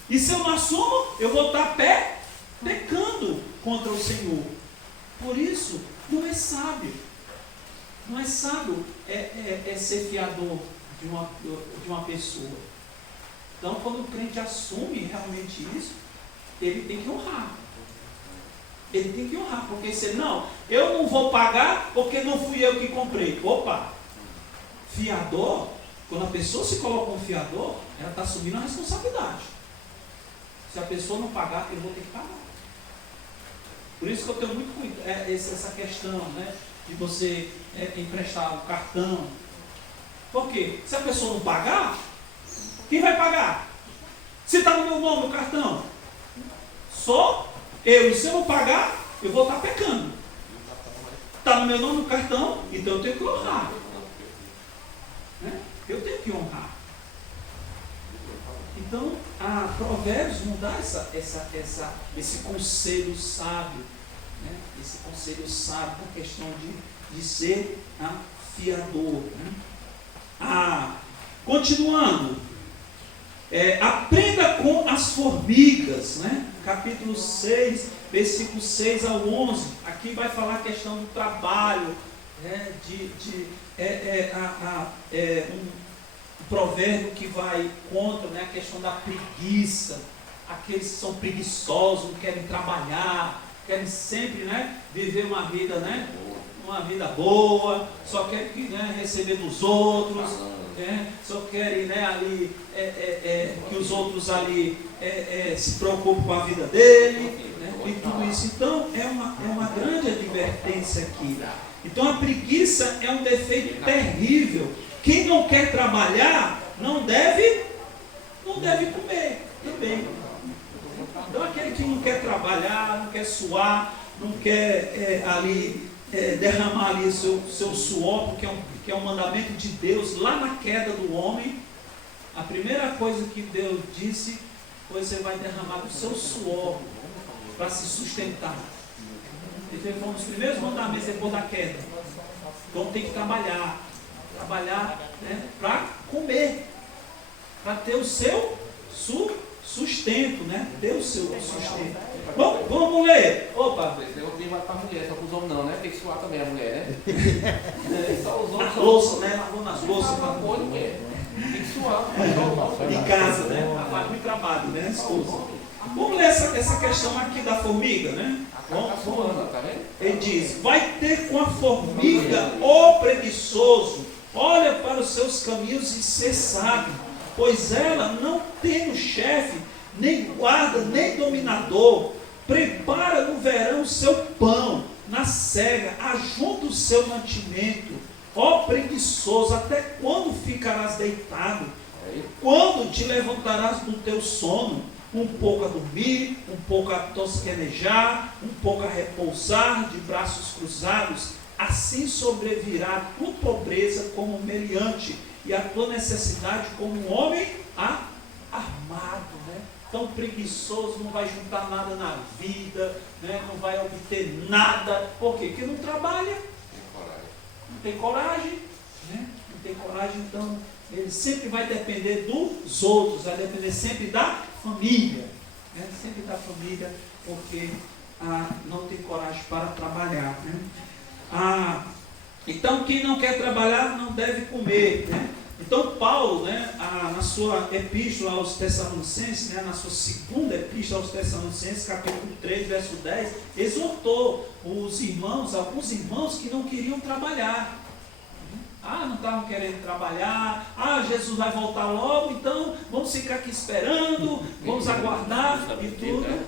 E se eu não assumo, eu vou estar pecando contra o Senhor. Por isso, não é sábio. Não é sábio ser fiador de uma pessoa. Então, quando o crente assume realmente isso, ele tem que honrar. Ele tem que honrar, porque senão, eu não vou pagar porque não fui eu que comprei. Opa! Fiador, quando a pessoa se coloca como fiador, ela está assumindo a responsabilidade. Se a pessoa não pagar, eu vou ter que pagar. Por isso que eu tenho muito essa questão, né, de você emprestar o cartão. Por quê? Se a pessoa não pagar, quem vai pagar? Se está no meu nome no cartão, só eu. E se eu não pagar, eu vou estar pecando. Está no meu nome no cartão, então eu tenho que honrar. Né? Eu tenho que honrar. Então, a Provérbios não dá esse conselho sábio, né? Esse conselho sábio na questão de ser fiador. Né? Continuando, Aprenda com as formigas, né? Capítulo 6, versículo 6 ao 11. Aqui vai falar a questão do trabalho, né? Um provérbio que vai contra, né, a questão da preguiça. Aqueles que são preguiçosos, não querem trabalhar, querem sempre, né, viver uma vida, né, uma vida boa, só querem, né, receber dos outros, né, só querem, né, ali, que os outros ali se preocupem com a vida dele, né, e tudo isso. Então é uma grande advertência aqui. Então a preguiça é um defeito terrível. Quem não quer trabalhar não deve comer também. Então aquele que não quer trabalhar, não quer suar, não quer derramar ali seu suor, porque é um mandamento de Deus lá na queda do homem. A primeira coisa que Deus disse foi: você vai derramar o seu suor para se sustentar. Esse foi um dos primeiros mandamentos depois da queda. Então tem que trabalhar, né, para comer, para ter o seu sustento, né? Ter o seu sustento. Bom, vamos ler. Opa! Nem vai para a mulher, só para os homens não, né? Tem que suar também a mulher, né? Só os homens. Na louça, né? Lavou nas louças. Tem que suar. Em casa, né? Faz muito trabalho, né? Esposa. Vamos ler essa questão aqui da formiga, né? Vamos. Ele diz: vai ter com a formiga, ó preguiçoso, olha para os seus caminhos e ser sábio, pois ela não tem chefe, nem guarda, nem dominador, prepara no verão o seu pão, na cega ajunta o seu mantimento. Ó preguiçoso, até quando ficarás deitado? Quando te levantarás do teu sono? Um pouco a dormir, um pouco a tosquenejar, um pouco a repousar de braços cruzados. Assim sobrevirá a tua pobreza como um meliante, e a tua necessidade como um homem armado, né? Tão preguiçoso, não vai juntar nada na vida, né? Não vai obter nada. Por quê? Porque não trabalha, não tem coragem, né? Não tem coragem, então ele sempre vai depender dos outros, vai depender sempre da família, né? Sempre da família, porque não tem coragem para trabalhar, né? Então quem não quer trabalhar não deve comer, né? Então Paulo, né, na sua epístola aos Tessalonicenses, né, na sua segunda epístola aos Tessalonicenses, capítulo 3, verso 10, exortou os irmãos, alguns irmãos que não queriam trabalhar. Não estavam querendo trabalhar. Jesus vai voltar logo, então vamos ficar aqui esperando, vamos aguardar e tudo.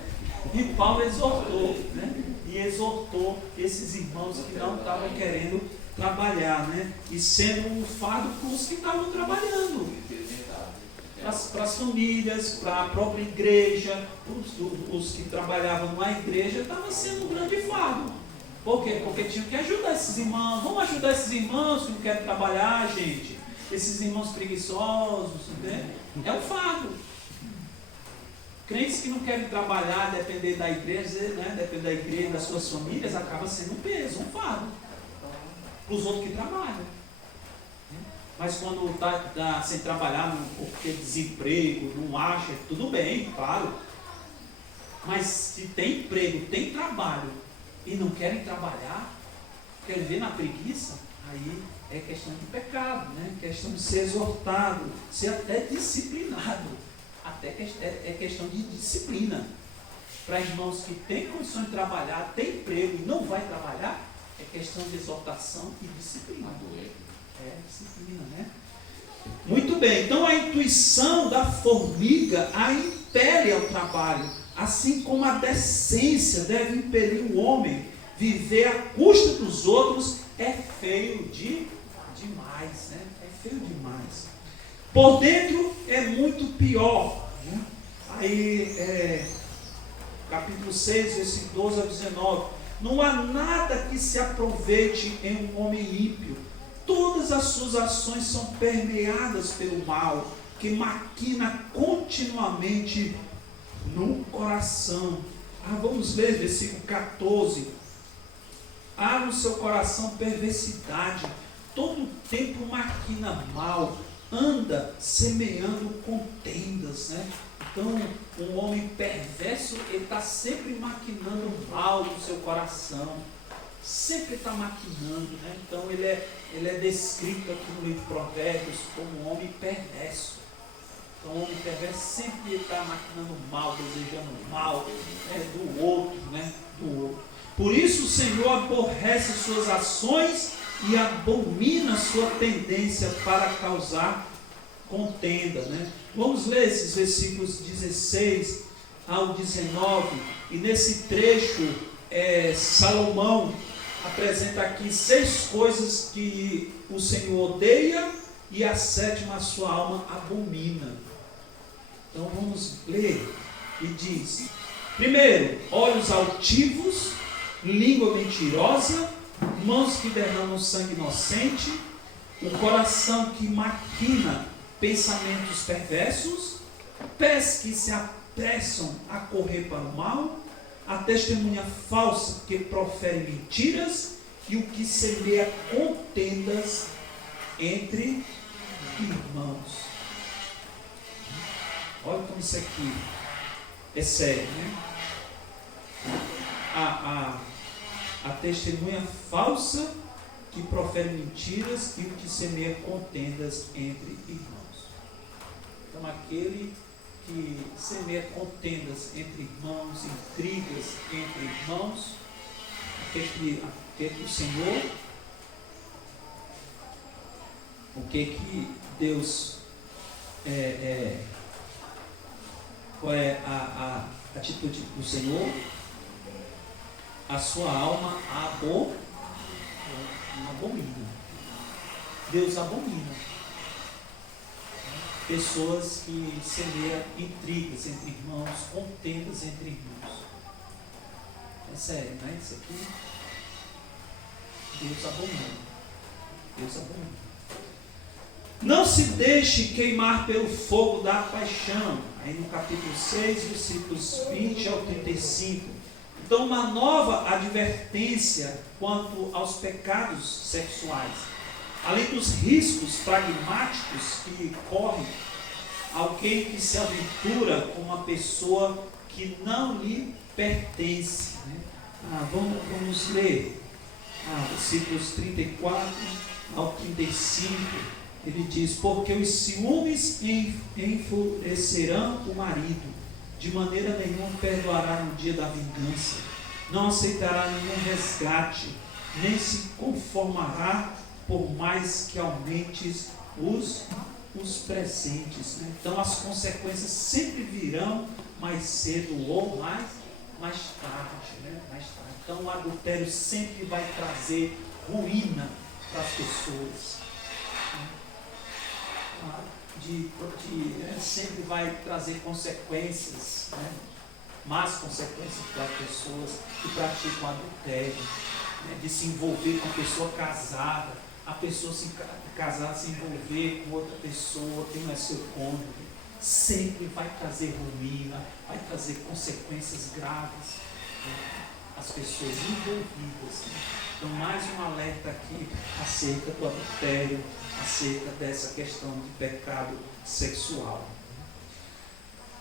E Paulo exortou, né? E exortou esses irmãos que não estavam querendo trabalhar, né? E sendo um fardo para os que estavam trabalhando, para as famílias, para a própria igreja. Os que trabalhavam na igreja estavam sendo um grande fardo. Por quê? Porque tinham que ajudar esses irmãos. Vamos ajudar esses irmãos que não querem trabalhar, gente. Esses irmãos preguiçosos, né? É um fardo. Crentes que não querem trabalhar, depender da igreja, né? Depender da igreja, das suas famílias, acaba sendo um peso, um fardo para os outros que trabalham. Mas quando está sem trabalhar, porque desemprego, não acha, tudo bem, claro. Mas se tem emprego, tem trabalho e não querem trabalhar, querem ver na preguiça, aí é questão de pecado, né? Questão de ser exortado, ser até disciplinado. Até é questão de disciplina. Para irmãos que têm condições de trabalhar, têm emprego e não vai trabalhar, é questão de exortação e disciplina. Disciplina, né? Muito bem, então a intuição da formiga a impele ao trabalho, assim como a decência deve impelir o homem. Viver à custa dos outros é feio demais, né? É feio demais. Por dentro é muito pior, né? Aí, capítulo 6, versículo 12 a 19. Não há nada que se aproveite em um homem ímpio. Todas as suas ações são permeadas pelo mal, que maquina continuamente no coração. Vamos ler versículo 14. Há no seu coração perversidade, todo tempo maquina mal, anda semeando contendas, né? Então, um homem perverso, ele está sempre maquinando mal no seu coração, sempre está maquinando, né? Então, ele é descrito aqui no livro de Provérbios como um homem perverso. Então, o homem perverso sempre está maquinando mal, desejando mal, né, do outro, né? Do outro. Por isso, o Senhor aborrece suas ações e abomina sua tendência para causar contenda, né? Vamos ler esses versículos 16 ao 19, e nesse trecho Salomão apresenta aqui 6 coisas que o Senhor odeia e a 7ª a sua alma abomina. Então vamos ler, e diz: primeiro, olhos altivos, língua mentirosa, mãos que derramam sangue inocente, o coração que maquina pensamentos perversos, pés que se apressam a correr para o mal, a testemunha falsa que profere mentiras e o que semeia contendas entre irmãos. Olha como isso aqui é sério, né? A testemunha falsa que profere mentiras e o que semeia contendas entre irmãos. Então, aquele que semeia contendas entre irmãos, intrigas entre irmãos, o Senhor, o que Deus, qual é a atitude do Senhor? A sua alma abomina. Deus abomina pessoas que semeiam intrigas entre irmãos, contendas entre irmãos. É sério, não é isso aqui? Deus abomina. Deus abomina. Não se deixe queimar pelo fogo da paixão. Aí no capítulo 6, versículos 20 ao 35. Então, uma nova advertência quanto aos pecados sexuais. Além dos riscos pragmáticos que corre alguém que se aventura com uma pessoa que não lhe pertence, né? Vamos ler versículos 34 ao 35. Ele diz: porque os ciúmes enfurecerão o marido, de maneira nenhuma perdoará no dia da vingança, não aceitará nenhum resgate, nem se conformará por mais que aumentes os presentes, né? Então as consequências sempre virão mais cedo ou mais tarde, né? Mais tarde. Então o adultério sempre vai trazer ruína para as pessoas, sempre vai trazer consequências, né? Más consequências para as pessoas que praticam adultério, né? De se envolver com a pessoa casada, a pessoa casada se envolver com outra pessoa que não é seu cônjuge, sempre vai trazer ruína, vai trazer consequências graves, né? As pessoas envolvidas, né? Então, mais um alerta aqui acerca do adultério, acerca dessa questão de pecado sexual.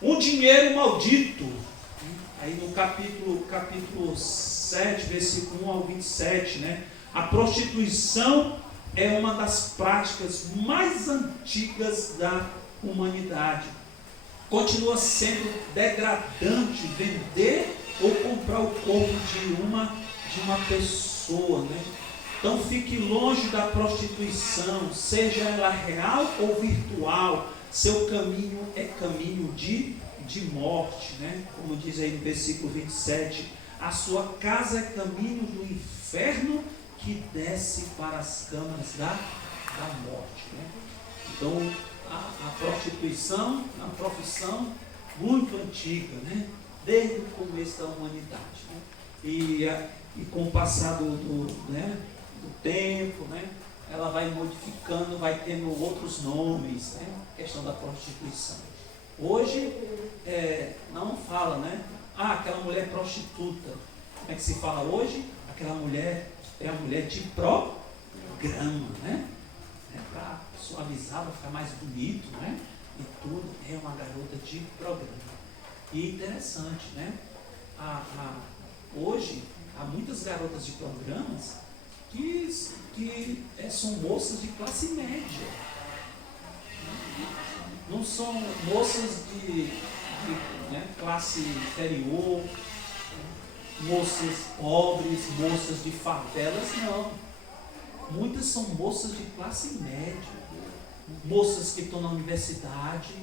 Um dinheiro maldito. Aí no capítulo 7, versículo 1 ao 27, né? A prostituição é uma das práticas mais antigas da humanidade. Continua sendo degradante vender ou comprar o corpo de uma pessoa, né? Então fique longe da prostituição, seja ela real ou virtual. Seu caminho é caminho de morte, né? Como diz aí no versículo 27, a sua casa é caminho do inferno que desce para as câmaras da morte, né? Então a prostituição é uma profissão muito antiga, né? Desde o começo da humanidade, né? E com o passar do tempo, né? Ela vai modificando, vai tendo outros nomes, né? A questão da prostituição. Hoje não fala, né? Aquela mulher prostituta. Como é que se fala hoje? Aquela mulher é a mulher de programa, né? né, para suavizar, para ficar mais bonito, né? E tudo. É uma garota de programa. E é interessante, né? Hoje, há muitas garotas de programas que são moças de classe média. Não são moças de classe inferior, moças pobres, moças de favelas, não. Muitas são moças de classe média, moças que estão na universidade.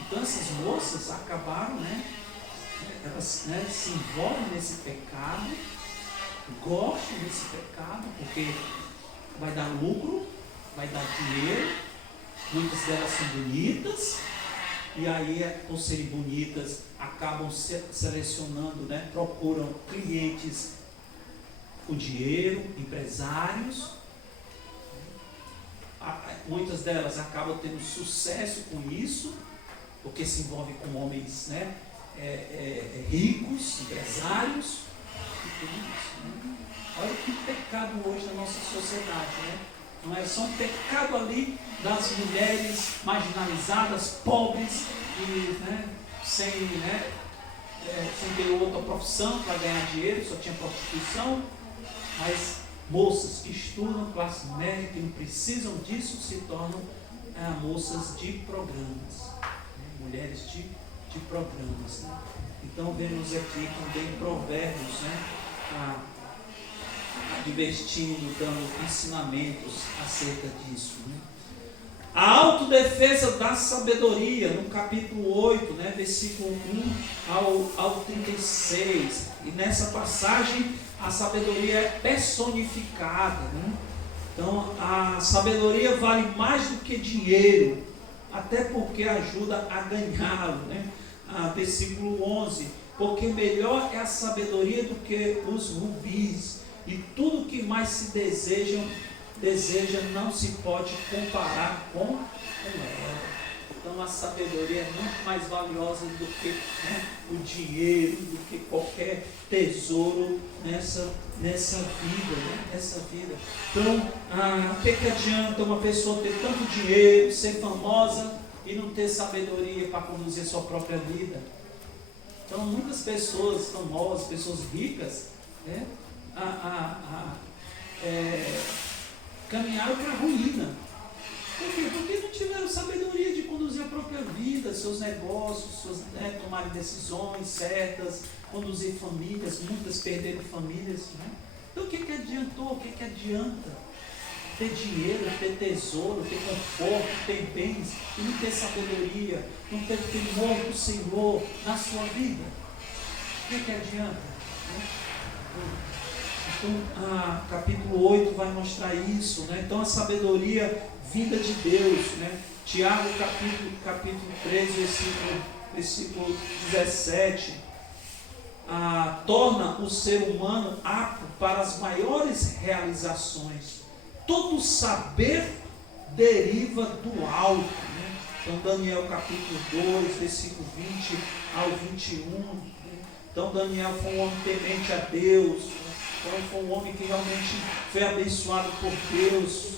Então essas moças acabaram, elas se envolvem nesse pecado, gostam desse pecado, porque vai dar lucro, vai dar dinheiro, muitas delas são bonitas, e aí, por serem bonitas, acabam selecionando, procuram clientes com dinheiro, empresários. Muitas delas acabam tendo sucesso com isso, porque se envolvem com homens ricos, empresários, e tudo isso. Olha que pecado hoje na nossa sociedade, Não é só um pecado ali das mulheres marginalizadas, pobres, e, sem ter outra profissão para ganhar dinheiro, só tinha prostituição, mas moças que estudam, classe média, que não precisam disso, se tornam moças de programas, mulheres de programas. Então vemos aqui também Provérbios, advertindo, dando ensinamentos acerca disso. A autodefesa da sabedoria, no capítulo 8, versículo 1 ao 36. E nessa passagem a sabedoria é personificada. Então a sabedoria vale mais do que dinheiro, até porque ajuda a ganhá-lo. Versículo 11. Porque melhor é a sabedoria do que os rubis, e tudo que mais se deseja não se pode comparar com ela. Então a sabedoria é muito mais valiosa do que o dinheiro, do que qualquer tesouro nessa vida. Então, o que adianta uma pessoa ter tanto dinheiro, ser famosa e não ter sabedoria para conduzir a sua própria vida? Então muitas pessoas famosas, pessoas ricas, caminharam para a ruína. Por quê? Porque não tiveram sabedoria de conduzir a própria vida, seus negócios, tomarem decisões certas, conduzir famílias. Muitas perderam famílias. Então o que adiantou? O que adianta ter dinheiro, ter tesouro, ter conforto, ter bens e não ter sabedoria, não ter temor do Senhor na sua vida? O que adianta? Então, capítulo 8 vai mostrar isso, Então, a sabedoria vinda de Deus, Tiago, capítulo 3, versículo 17, torna o ser humano apto para as maiores realizações. Todo saber deriva do alto, Então, Daniel, capítulo 2, versículo 20 ao 21, Então, Daniel foi um homem temente a Deus, Então foi um homem que realmente foi abençoado por Deus.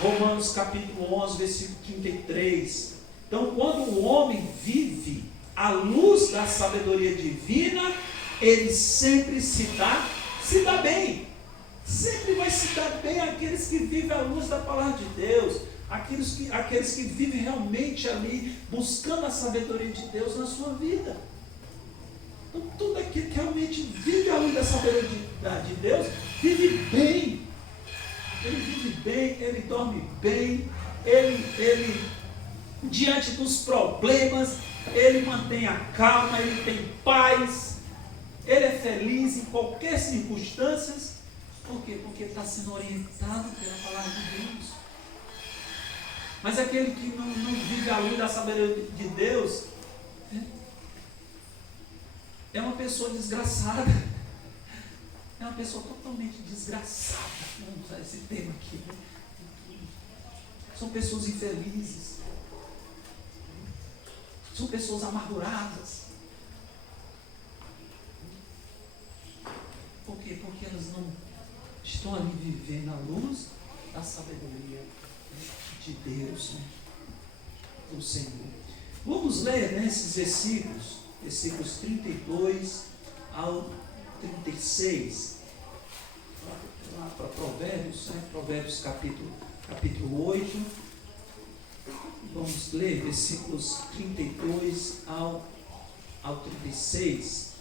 Romanos capítulo 11, versículo 33. Então quando o homem vive à luz da sabedoria divina, ele sempre se dá bem. Sempre vai se dar bem aqueles que vivem à luz da palavra de Deus. Aqueles que vivem realmente ali, buscando a sabedoria de Deus na sua vida. Então, todo aquele que realmente vive à luz da sabedoria de Deus, vive bem. Ele vive bem, ele dorme bem, ele diante dos problemas, ele mantém a calma, ele tem paz, ele é feliz em qualquer circunstância. Por quê? Porque está sendo orientado pela palavra de Deus. Mas aquele que não vive à luz da sabedoria de Deus, é uma pessoa desgraçada. É uma pessoa totalmente desgraçada. Vamos usar esse termo aqui. São pessoas infelizes. São pessoas amarguradas. Por quê? Porque elas não estão ali vivendo a luz da sabedoria de Deus, né? Do Senhor. Vamos ler, né, esses versículos 32 ao 36. Lá para Provérbios, né? Provérbios capítulo 8. Vamos ler versículos 32 ao 36.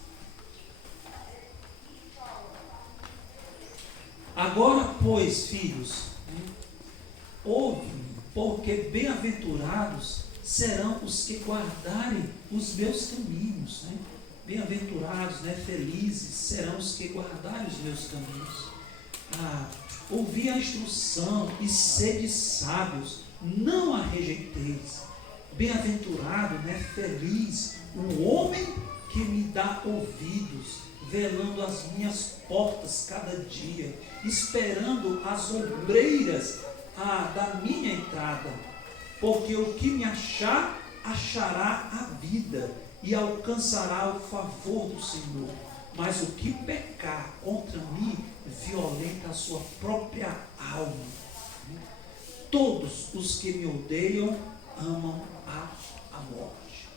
Agora, pois, filhos, ouve-me, porque bem-aventurados serão os que guardarem os meus caminhos, né? Bem-aventurados, né? Felizes serão os que guardarem os meus caminhos. Ouvi a instrução e sede sábios, não a rejeiteis. Bem-aventurado, né? Feliz o homem que me dá ouvidos, velando as minhas portas cada dia, esperando as ombreiras da minha entrada, porque o que me achar, achará a vida e alcançará o favor do Senhor. Mas o que pecar contra mim, violenta a sua própria alma. Todos os que me odeiam amam a morte.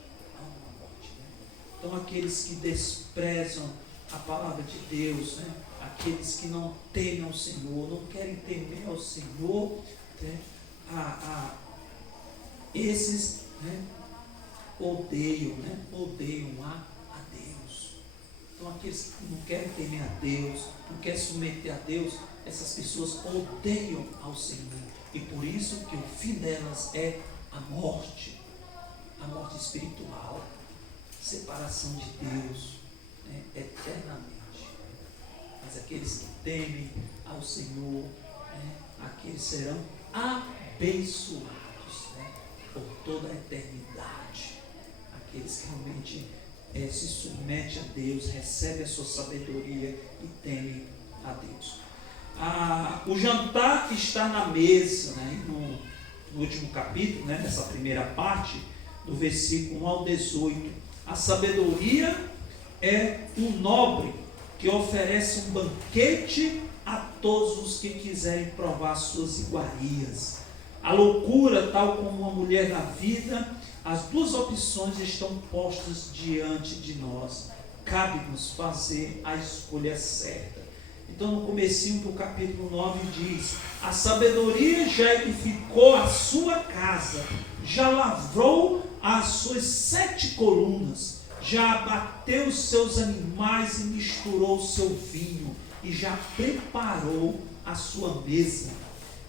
Então aqueles que desprezam a palavra de Deus, né? Aqueles que não temem ao Senhor, não querem temer ao Senhor, né? Esses, né? Odeiam a Deus. Então aqueles que não querem temer a Deus, não querem submeter a Deus, essas pessoas odeiam ao Senhor. E por isso que o fim delas é a morte espiritual, separação de Deus, né, eternamente. Mas aqueles que temem ao Senhor, né, aqueles serão abençoados, né, por toda a eternidade. Aqueles que realmente se submetem a Deus, recebem a sua sabedoria e temem a Deus. O jantar está na mesa, né, no último capítulo, né, nessa primeira parte, do versículo 1 ao 18. A sabedoria é um nobre que oferece um banquete a todos os que quiserem provar suas iguarias. A loucura, tal como uma mulher da vida, as duas opções estão postas diante de nós. Cabe-nos fazer a escolha certa. Então, no comecinho do capítulo 9 diz: a sabedoria já edificou a sua casa, já lavrou as suas 7 colunas, já abateu os seus animais e misturou o seu vinho, e já preparou a sua mesa,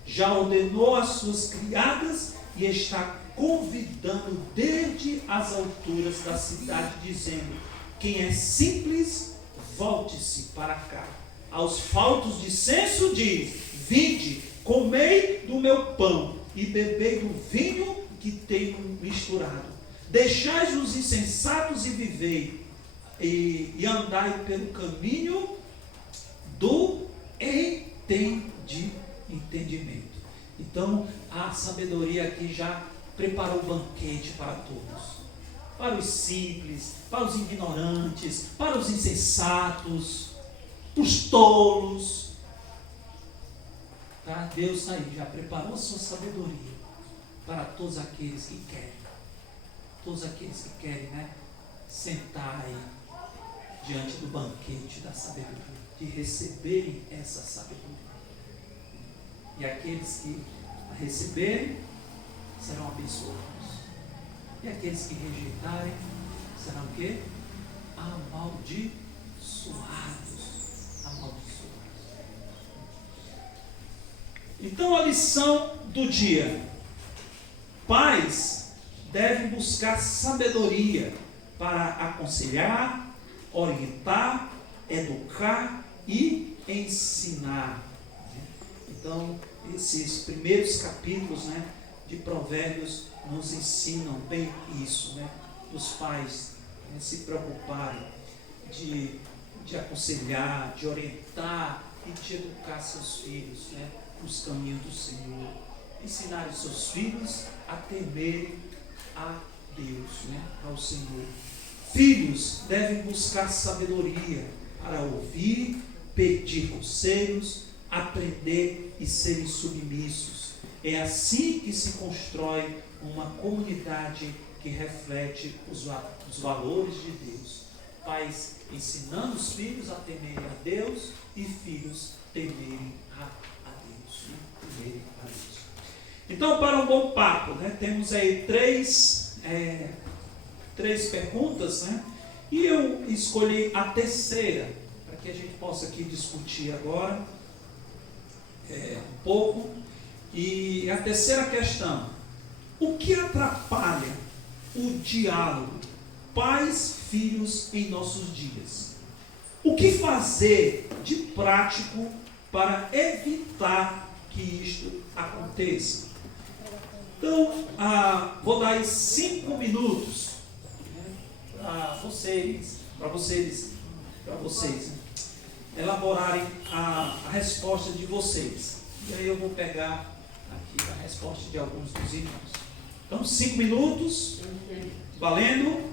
já ordenou as suas criadas e está convidando desde as alturas da cidade, dizendo: quem é simples, volte-se para cá. Aos faltos de senso diz: vinde, comei do meu pão e bebei do vinho que tenho misturado. Deixai os insensatos e vivei, e andai pelo caminho do entendimento. Então, a sabedoria aqui já preparou o banquete para todos. Para os simples, para os ignorantes, para os insensatos, os tolos. Tá? Deus aí já preparou a sua sabedoria para todos aqueles que querem. Todos aqueles que querem, né, sentar aí diante do banquete da sabedoria, de receberem essa sabedoria. E aqueles que a receberem serão abençoados. E aqueles que rejeitarem serão o quê? Amaldiçoados. Então, a lição do dia: pais devem buscar sabedoria para aconselhar, orientar, educar e ensinar. Então, esses primeiros capítulos, né, de Provérbios nos ensinam bem isso, né? Os pais, né, se preocuparem de aconselhar, de orientar e de educar seus filhos, né, nos caminhos do Senhor. Ensinar os seus filhos a temerem a Deus, né, ao Senhor. Filhos devem buscar sabedoria para ouvir, pedir conselhos, aprender e serem submissos. É assim que se constrói uma comunidade que reflete os valores de Deus. Pais ensinando os filhos a temerem a Deus e filhos temerem a Deus. Então, para um bom papo, né, temos aí três perguntas, né, e eu escolhi a terceira, para que a gente possa aqui discutir agora um pouco. E a terceira questão: o que atrapalha o diálogo pais-filhos em nossos dias? O que fazer de prático para evitar que isto aconteça? Então, vou dar aí 5 minutos para vocês elaborarem a resposta de vocês. E aí eu vou pegar aqui a resposta de alguns dos irmãos. Então, 5 minutos, valendo.